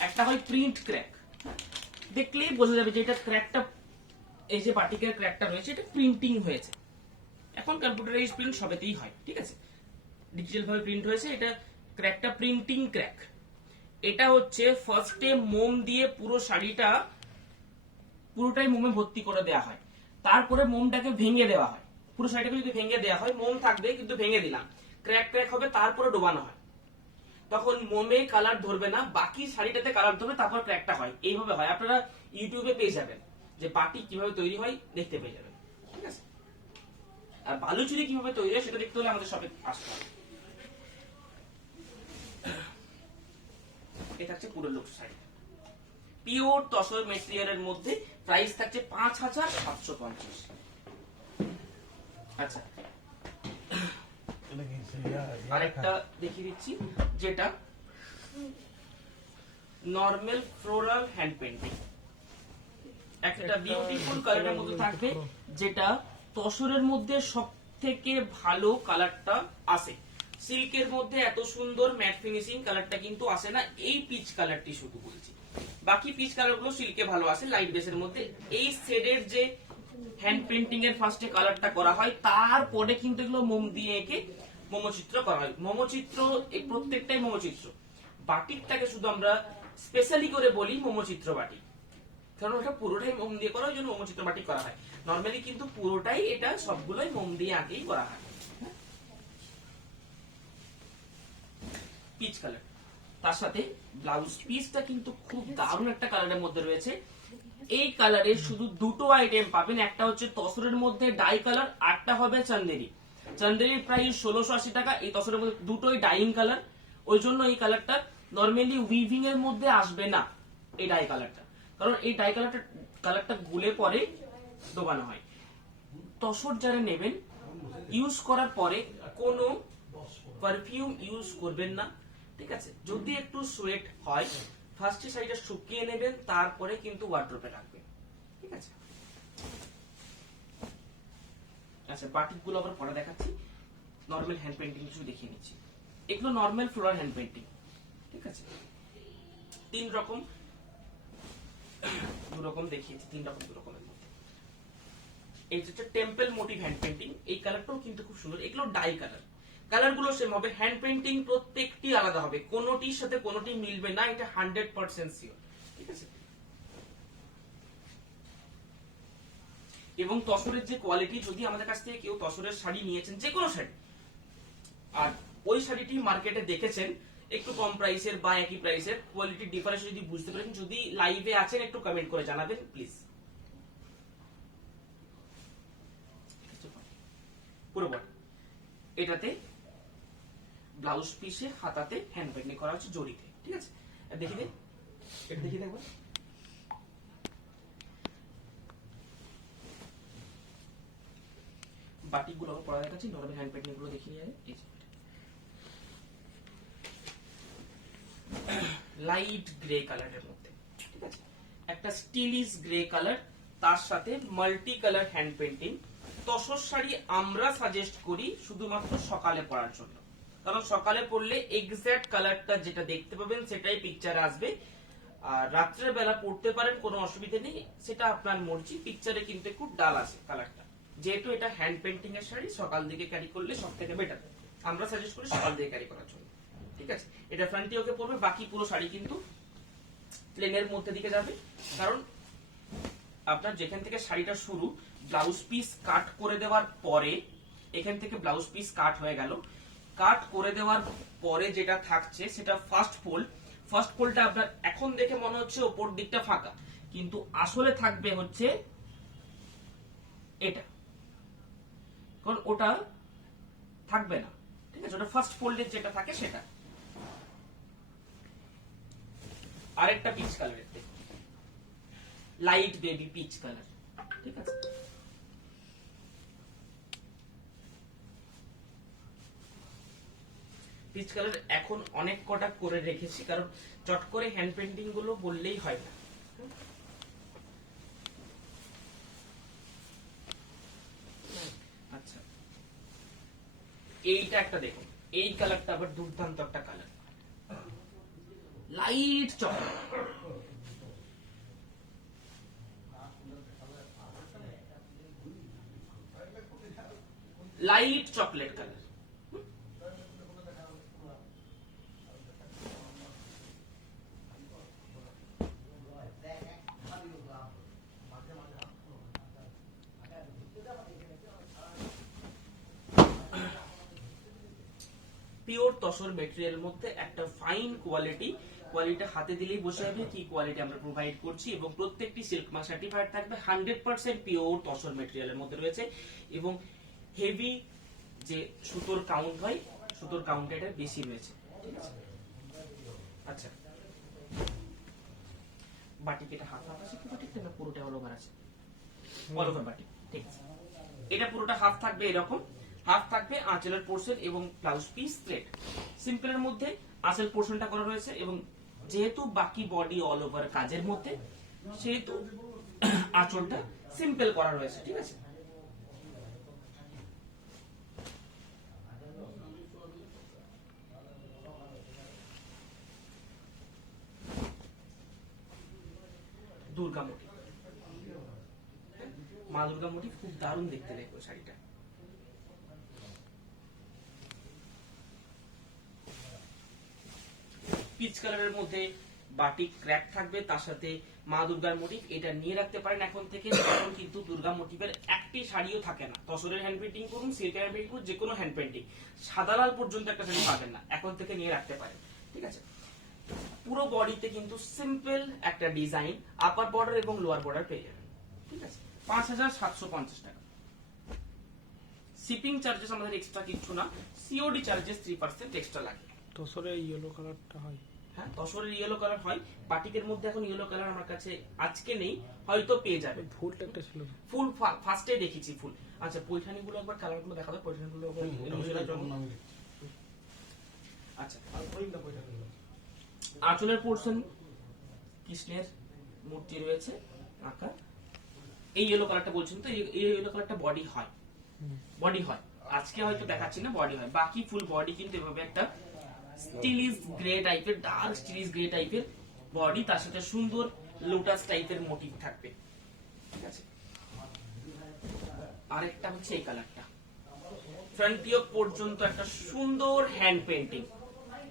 একটা হয় প্রিন্ট ক্র্যাক, দেখলেই বোঝা যাবে যে এটা ক্র্যাকটা, এই যে বাটিকের ক্র্যাকটা রয়েছে এটা প্রিন্টিং হয়েছে। এখন কম্পিউটারাইজড প্রিন্ট সবেতেই হয়, ঠিক আছে, ডিজিটাল ভাবে প্রিন্ট হয়েছে, এটা ক্র্যাকটা প্রিন্টিং ক্র্যাক। এটা হচ্ছে ফার্স্টে মোম দিয়ে পুরো শাড়িটা পুরোটাই মোমে ভর্তি করে দেওয়া হয়, তারপরে মোমটাকে ভেঙে দেওয়া হয়। পুরো শাড়িটাকে যদি ভেঙে দেওয়া হয়, মোম থাকবে কিন্তু ভেঙে দিলাম, ক্র্যাক হবে, তারপরে ডোবানো হয়, তখন মোমে কালার ধরবে না, বাকি শাড়িটাতে কালার ধরবে, তারপর ক্র্যাকটা হয়। এইভাবে হয়, আপনারা ইউটিউবে পেয়ে যাবেন যে বাটি কিভাবে তৈরি হয়, দেখতে পেয়ে যাবেন, ঠিক আছে। আর বালুচুরি কিভাবে তৈরি হয় সেটা দেখতে হলে আমাদের শপে আসতে হবে। এটা হচ্ছে পুরো লুক শাড়ি, পিওর তসর মেটেরিয়ালের মধ্যে, প্রাইস থাকছে 5750। আচ্ছা, আরেকটা দেখিয়ে দিচ্ছি, যেটা নর্মাল ফ্লোরাল হ্যান্ড পেন্টিং, একটা বিউটিফুল কালারের মধ্যে থাকবে, যেটা তসরের মধ্যে সব থেকে ভালো কালারটা আসে। সিল্কের মধ্যে এত সুন্দর ম্যাট ফিনিশিং কালারটা কিন্তু আসে না, এই পিচ কালারটি শুধু বলছি। বাকি পিচ কালার গুলো সিল্কে ভালো আসে লাইট বেসের মধ্যে। এই শেডের যে হ্যান্ড পেন্টিং এর ফার্স্টে কালারটা করা হয়, তারপরে কিন্তু এগুলো মোম দিয়ে এঁকে মোমচিত্র করা হয়। মোমচিত্র এই প্রত্যেকটাই মোমচিত্র। বাটিকটাকে শুধু আমরা স্পেশালি করে বলি মোমচিত্র বাটিক, কারণ ওটা পুরোটাই মোম দিয়ে করা, ওই জন্য মোমচিত্র বাটিক করা হয়। নর্মালি কিন্তু পুরোটাই এটা সবগুলোই মোম দিয়ে আঁকেই করা হয়। পিচ কালার, তার সাথে ব্লাউজ পিসটা কিন্তু খুব দারুণ একটা কালারের মধ্যে রয়েছে। এই কালারের শুধু দুটো আইটেম পাবেন, একটা হচ্ছে তসরের মধ্যে ডাই কালার, আরটা হবে চান্দেরি। চান্দেরির প্রাইস 1680 টাকা, এই তসরের মধ্যে দুটোই ডাইং কালার, ওই জন্য এই কালারটা নর্মালি উইভিং এর মধ্যে আসবে না এই ডাই কালারটা, কারণ এই ডাই কালারটা গুলে পরে দোবানো হয়। তসর যারা নেবেন ইউজ করার পরে কোনো পারফিউম ইউজ করবেন না, ঠিক আছে? যদি একটু সোয়েট হয় ফার্স্টে শাড়িটা শুকিয়ে নেবেন, তারপরে কিন্তু ওয়ার্ড্রোবে রাখবেন, ঠিক আছে? আচ্ছা, বাটিক গুলো আবার পরে দেখাচ্ছি। নরমাল হ্যান্ড পেন্টিং কিছু দেখিয়ে নিচ্ছি। এগুলো নরমাল ফ্লোরাল হ্যান্ড পেন্টিং, ঠিক আছে? তিন রকম দু রকম দেখিয়েছি, তিন রকম দু রকমের মধ্যে এই হচ্ছে টেম্পল মোটিভ হ্যান্ড পেন্টিং। এই কালারটাও কিন্তু খুব সুন্দর। এগুলো ডাই কালার, কালার গুলো সেম হবে, হ্যান্ড পেন্টিং প্রত্যেকটি আলাদা হবে, কোনোটির সাথে কোনোটি মিলবে না, এটা 100% শিওর, ঠিক আছে? এবং তসরের যে কোয়ালিটি, যদি আমাদের কাছ থেকে কেউ তসরের শাড়ি নিয়েছেন, যে কোনো শাড়ি, আর ওই শাড়িটি মার্কেটে দেখেছেন একটু কম প্রাইসের বা একই প্রাইসের, কোয়ালিটির ডিফারেন্স যদি বুঝতে পারেন, যদি লাইভে আছেন একটু কমেন্ট করে জানাবেন প্লিজ। পুরো এটাতে ব্লাউজ পিসে হাতাতে হ্যান্ড পেন্টিং করা হচ্ছে জরিতে, ঠিক আছে? দেখি দে, এটা দেখি দেখো। বাটিক গুলো পড়া দেখাচ্ছি, নরমাল হ্যান্ড পেন্টিং গুলো দেখিয়ে নিয়ে লাইট গ্রে কালারের মধ্যে, ঠিক আছে? একটা স্টিলিশ গ্রে কালার, তার সাথে multi colour hand painting. Tussar sari আমরা সাজেস্ট করি শুধুমাত্র সকালে পরার জন্য, কারণ সকালে পরলে এক্সাক্ট কালারটা যেটা দেখতে পাবেন সেটাই পিকচারে আসবে। আর রাত্রের বেলা পড়তে পারেন, কোনো অসুবিধা নেই, সেটা আপনার মর্জি। পিকচারে কিন্তু একটু ডাল আসে কালারটা, যেহেতু এটা হ্যান্ড পেন্টিং এর শাড়ি, সকাল দিকে ক্যারি করলে সব থেকে বেটার। আমরা সাজেস্ট করি সকাল দিকে ক্যারি করার জন্য, ঠিক আছে? এটা ফ্রন্টে ওকে পড়বে, বাকি পুরো শাড়ি কিন্তু প্লেনের মধ্যে দিকে যাবে। কারণ আপনার যেখান থেকে শাড়িটা শুরু, ব্লাউজ পিস কাট করে দেওয়ার পরে, এখান থেকে ব্লাউজ পিস কাট হয়ে গেল, কাট করে দেওয়ার পরে যেটা থাকছে সেটা ফার্স্ট ফোল্ড। ফার্স্ট ফোল্ডটা আপনার এখন দেখে মনে হচ্ছে ওপর দিকটা ফাঁকা, কিন্তু আসলে থাকবে হচ্ছে এটা, কারণ ওটা থাকবে না, ঠিক আছে? ওটা ফার্স্ট ফোল্ডের যেটা থাকে সেটা। আরেকটা পিচ কালারের, লাইট বেবি পিচ কালার, ঠিক আছে? পিচ কালার এখন অনেক কটা করে রেখেছি, কারণ চট করে হ্যান্ড পেন্টিং গুলো বললেই হয় না। আচ্ছা, এইটা একটা দেখুন, এই কালারটা আবার দুর্দান্ত একটা colour, light chocolate, light chocolate colour. Pure tussar material মধ্যে একটা ফাইন কোয়ালিটি হাতে দিলেই বসে যাবে কি কোয়ালিটি আমরা প্রোভাইড করছি। এবং প্রত্যেকটি সিল্ক মার্ক সার্টিফাইড থাকবে, 100% পিওর তসর মেটেরিয়ালের মধ্যে রয়েছে। এবং হেভি যে সুতোর কাউন্ট হয়, সুতোর কাউন্ট এটা বেশি রয়েছে, ঠিক আছে? আচ্ছা, বাটিক এটা হাফ হাফ আছে কি বাটিকটা, না পুরোটা অল ওভার আছে? অল ওভার বাটিক, ঠিক আছে? এটা পুরোটা হাফ থাকবে, এরকম হাফ থাকবে আঁচলের পোর্শন এবং ব্লাউজ পিস থ্রেড। সিম্পলের মধ্যে আঁচল পোর্শনটা করা রয়েছে, এবং যেহেতু বাকি বডি অল ওভার কাজের মধ্যে, সেহেতু আঁচলটা সিম্পল করা রয়েছে, ঠিক আছে। দুর্গা মোটিভ, মা দুর্গা মোটিভ খুব দারুণ দেখতে লাগবে শাড়িটা। পিচ কালারের মধ্যে বাটিক ক্র্যাক থাকবে, তার সাথে মা দুর্গার মোটিভ, এটা নিয়ে রাখতে পারেন এখন থেকে। কারণ কিন্তু দুর্গা মোটিভের একটি শাড়িও থাকে না, তসরের হ্যান্ড পেন্টিং করুন, সিল্কের হ্যান্ড পেন্টিং করুন, যে কোনো হ্যান্ড পেন্টিং সাদা লাল পর্যন্ত একটা শাড়ি পাবেন না, এখন থেকে নিয়ে রাখতে পারেন, ঠিক আছে। পুরো বডিতে কিন্তু সিম্পল একটা ডিজাইন, আপার বর্ডার এবং লোয়ার বর্ডার পেয়ে যাবেন, ঠিক আছে। 5750 টাকা। শিপিং চার্জেস আমাদের এক্সট্রা কিছু না, সিওডি চার্জেস 3% এক্সট্রা লাগে। তসরে ইয়েলো কালারটা হয়, হ্যাঁ তসরের ইয়েলো কালার হয়, বাটিকের মধ্যে এখন ইয়েলো কালার আমার কাছে আজকে নেই, হয়তো পেয়ে যাবে। ফুলটা একটা ছিল, ফুল ফার্স্টে দেখেছি ফুল। আচ্ছা পৈঠানি গুলো একবার কালার গুলো দেখাবে, পৈঠানি গুলো আচ্ছা। আঁচলের পোর্শন কৃষ্ণের মূর্তি রয়েছে আঁকা, এই ইয়েলো কালারটা বলছেন তো, এই ইয়েলো কালারটা বডি হয়, বডি হয় আজকে হয়তো দেখাচ্ছি না, বডি হয়। বাকি ফুল বডি কিন্তু এভাবে একটা স্টিলিশ গ্রে টাইপের, ডার্ক স্টিলিশ গ্রে টাইপের বডি, তার সাথে সুন্দর লোটাস টাইপের মোটিভ থাকবে, ঠিক আছে। আরেকটা হচ্ছে এই কালারটা, ফ্রন্ট ইয়ক পর্যন্ত একটা সুন্দর হ্যান্ড পেন্টিং,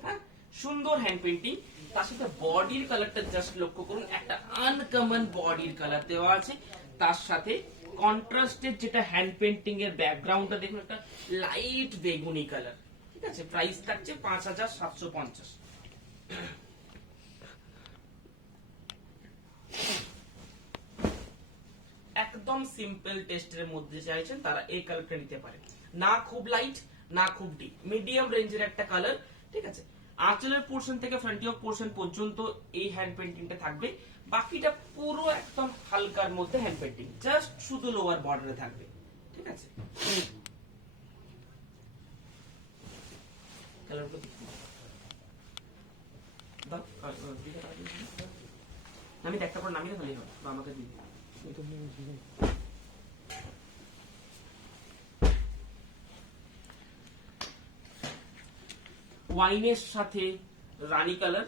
হ্যাঁ সুন্দর হ্যান্ড পেন্টিং, তার সাথে বডির কালারটা জাস্ট লক্ষ্য করুন, একটা আনকমন বডির কালার দেওয়া আছে, তার সাথে কন্ট্রাস্টের যেটা হ্যান্ড পেন্টিং এর ব্যাকগ্রাউন্ডটা দেখুন, একটা লাইট বেগুনি কালার, ঠিক আছে। প্রাইস থাকছে 5750। একদম সিম্পল টেস্টের মধ্যে চাইছেন তারা এই কালারটা নিতে পারে, না খুব লাইট না খুব ডিপ, মিডিয়াম রেঞ্জের একটা কালার, ঠিক আছে। আঁচলের পোর্শন থেকে ফ্রন্ট ইয়ক পোর্শন পর্যন্ত এই হ্যান্ড পেন্টিংটা থাকবে, বাকিটা পুরো একদম হালকার মধ্যে হ্যান্ড পেন্টিং, জাস্ট শুধু লোয়ার বর্ডারে থাকবে, ঠিক আছে। কালারগুলো আমি দেখতে পার নামিয়ে ফেলি হবে, বা আমাকে দিন। ওয়াইনের সাথে রানী কালার,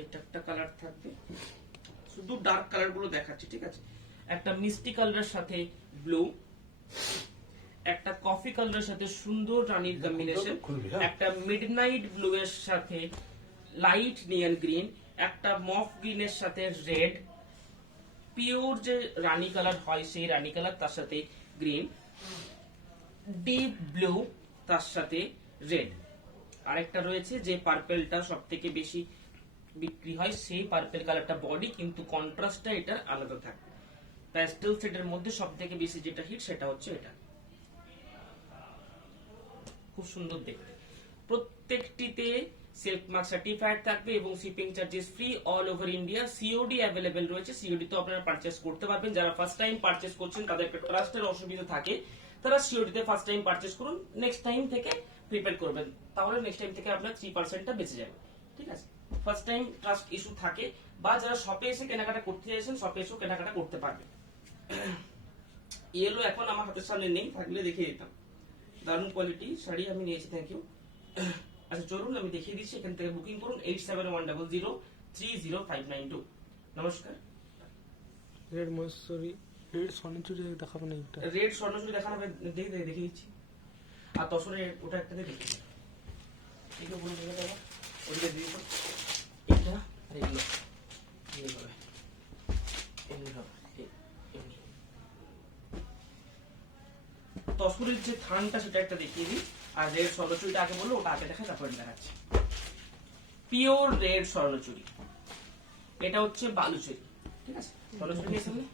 এটা একটা কালার থাকবে, শুধু ডার্ক কালার গুলো দেখাচ্ছি, ঠিক আছে। একটা মিষ্টি কালারের সাথে ব্লু, একটা কফি কালারের সাথে সুন্দর রানীর কম্বিনেশন, একটা মিডনাইট ব্লু এর সাথে লাইট নিয়ন গ্রিন, একটা মফ গ্রিনের সাথে রেড, পিওর যে রানী কালার হয় সেই রানী কালার, তার সাথে গ্রিন, ডিপ ব্লু, তার সাথে রেড। আরেকটা রয়েছে যে পার্পেলটা সব থেকে বেশি বিক্রি হয়, সেই পার্পেল কালারটা বডি, কিন্তু কন্ট্রাস্টটা এটার আলাদা থাকে। প্যাস্টেল শেডের মধ্যে সব থেকে বেশি যেটা হিট সেটা হচ্ছে এটা, খুব সুন্দর দেখতে। প্রত্যেকটিতে সিল্ক মার্ক সার্টিফাইড থাকবে এবং shipping charges free all over India. COD available রয়েছে, সিওডি তো আপনারা পারচেস করতে পারবেন। যারা ফার্স্ট টাইম পারচেস করছেন তাদের একটা ট্রাস্টের অসুবিধা থাকে, তারা সিওডিতে ফার্স্ট টাইম পারচেস করুন, নেক্সট টাইম থেকে প্রিপেয়ার করবেন, তাহলে নেক্সট টাইম থেকে আপনার 3%টা বেঁচে যাবে, ঠিক আছে। ফার্স্ট টাইম ট্রাস্ট ইস্যু থাকে, বা যারা শপে এসে কেনাকাটা করতে চাইছেন শপে এসেও কেনাকাটা করতে পারবে। ইয়েলো এখন আমার হাতের সামনে নেই, থাকলে দেখিয়ে দিতাম। দারুণ কোয়ালিটি শাড়ি আমি নিয়েছি, থ্যাংক ইউ। আচ্ছা চলুন আমি দেখিয়ে দিচ্ছি, এখান থেকে বুকিং করুন 8710030592। নমস্কার। রেড মহেশ্বরী, রেড স্বর্ণচুরি দেখাবো না, একটা রেড স্বর্ণচুরি দেখানো হবে, দেখিয়ে দিচ্ছি। আর তসরে ওটা একটা দেখি, ঠিক আছে বলুন দাদা, ওইটা দিয়ে দিন, এটা আর এগুলো এইভাবে তসরের যে থানটা সেটা একটা দেখিয়ে দিই, আর রেড স্বর্ণচুরিটা আগে বললো, ওটা আগে দেখা তারপরে দেখাচ্ছি। পিওর রেড স্বর্ণচুরি, এটা হচ্ছে বালুচুরি, ঠিক আছে। স্বর্ণচুরি নিয়ে সামনে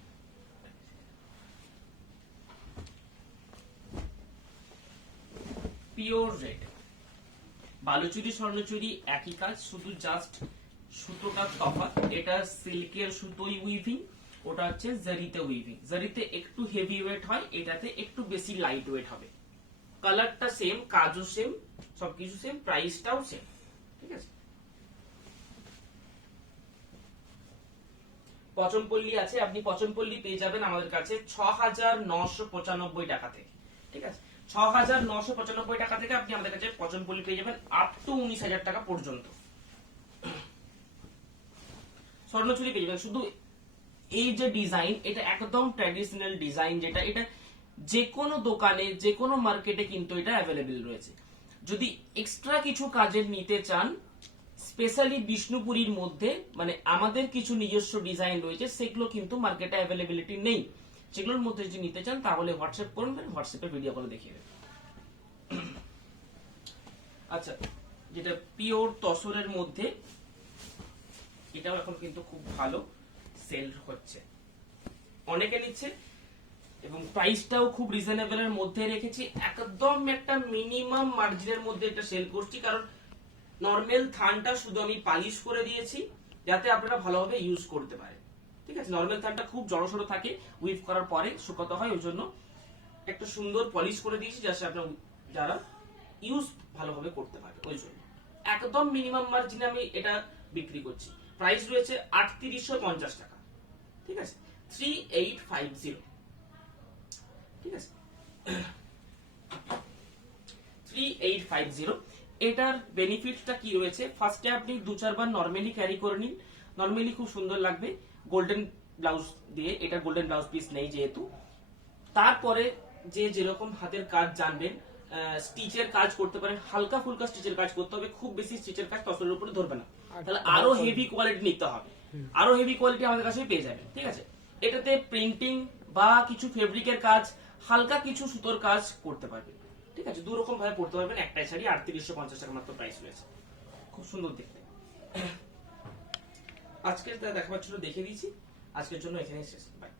পিওর রেড বালুচুরি স্বর্ণচুরি একই কাজ, শুধু জাস্ট সুতোটা তফাৎ। এটা সিল্কের সুতোই উইভিং, ওটা হচ্ছে জারিতে উইভিং। জারিতে একটু হেভি ওয়েট হয়, এটাতে একটু বেশি লাইট ওয়েট হবে। কালারটা সেম, কাজও সেম, সবকিছু সেম, প্রাইসটাও সেম, ঠিক আছে। পচনপল্লী আছে, আপনি পচনপল্লী পেয়ে যাবেন আমাদের কাছে 6,995 টাকা থেকে। ঠিক আছে, 6,995 টাকা থেকে আপনি আমাদের কাছে পচনপল্লী পেয়ে যাবেন আপ টু 19,000 টাকা পর্যন্ত। স্বর্ণচুরি পেয়ে যাবেন। শুধু এই যে ডিজাইন, এটা একদম ট্র্যাডিশনাল ডিজাইন, যেটা এটা যে কোনো দোকানে যে কোনো মার্কেটে কিন্তু এটা অ্যাভেলেবেল রয়েছে। যদি এক্সট্রা কিছু কাজের নিতে চান, স্পেশালি বিষ্ণুপুরীর মধ্যে মানে আমাদের কিছু নিজস্ব ডিজাইন রয়েছে, সেগুলো কিন্তু মার্কেটে অ্যাভেলেবিলিটি নেই। সেগুলোর মধ্যে যদি নিতে চান তাহলে হোয়াটসঅ্যাপ করবেন, হোয়াটসঅ্যাপে ভিডিও কলে দেখিয়ে দেবেন। আচ্ছা, যেটা পিওর তসরের মধ্যে, এটাও এখন কিন্তু খুব ভালো সেল হচ্ছে, অনেকে নিচ্ছে এবং প্রাইসটাও খুব রিজনেবল এর মধ্যে রেখেছি। একদম একটা মিনিমাম মার্জিনের মধ্যে এটা সেল করছি, কারণ নরমাল থানটা শুধু আমি পালিশ করে দিয়েছি যাতে আপনারা ভালোভাবে ইউজ করতে পারেন। ঠিক আছে, নরমাল থানটা খুব জড়সড় থাকে, উইভ করার পরে শুকাতে হয়, ওই জন্য একটা সুন্দর পলিশ করে দিয়েছি যাতে আপনারা যারা ইউজ ভালোভাবে করতে পারে। ওই জন্য একদম মিনিমাম মার্জিনে আমি এটা বিক্রি করছি। প্রাইস রয়েছে 3850 টাকা। ঠিক আছে, 3850। ঠিক আছে, 3850। এটার বেনিফিটটা কি রয়েছে? ফার্স্টে আপনি 2-4 বার নরমালি ক্যারি করে নিন, নরমালি খুব সুন্দর লাগবে গোল্ডেন ব্লাউজ দিয়ে। এটা গোল্ডেন ব্লাউজ পিস নেই যেহেতু। তারপরে যে যেরকম হাতের কাজ জানবেন, স্টিচের কাজ করতে পারেন, হালকা ফুলকা স্টিচের কাজ করতে হবে, খুব বেশি স্টিচের কাজ তসরের উপরে ধরবে না, তাহলে আরো হেভি কোয়ালিটি নিতে হবে। আরো হেভি কোয়ালিটি আমাদের কাছে পেয়ে যাবেন। ঠিক আছে, এটাতে প্রিন্টিং বা কিছু ফেব্রিকের কাজ, হালকা কিছু সুতোর কাজ করতে পারবেন। ঠিক আছে, দু রকম ভাবে পড়তে পারবেন। একটাই শাড়ি 3850 টাকা মাত্র প্রাইস রয়েছে, খুব সুন্দর দেখতে। আজকে দেখাবার জন্য দেখে দিয়েছি, আজকের জন্য এখানেই শেষ। বাই।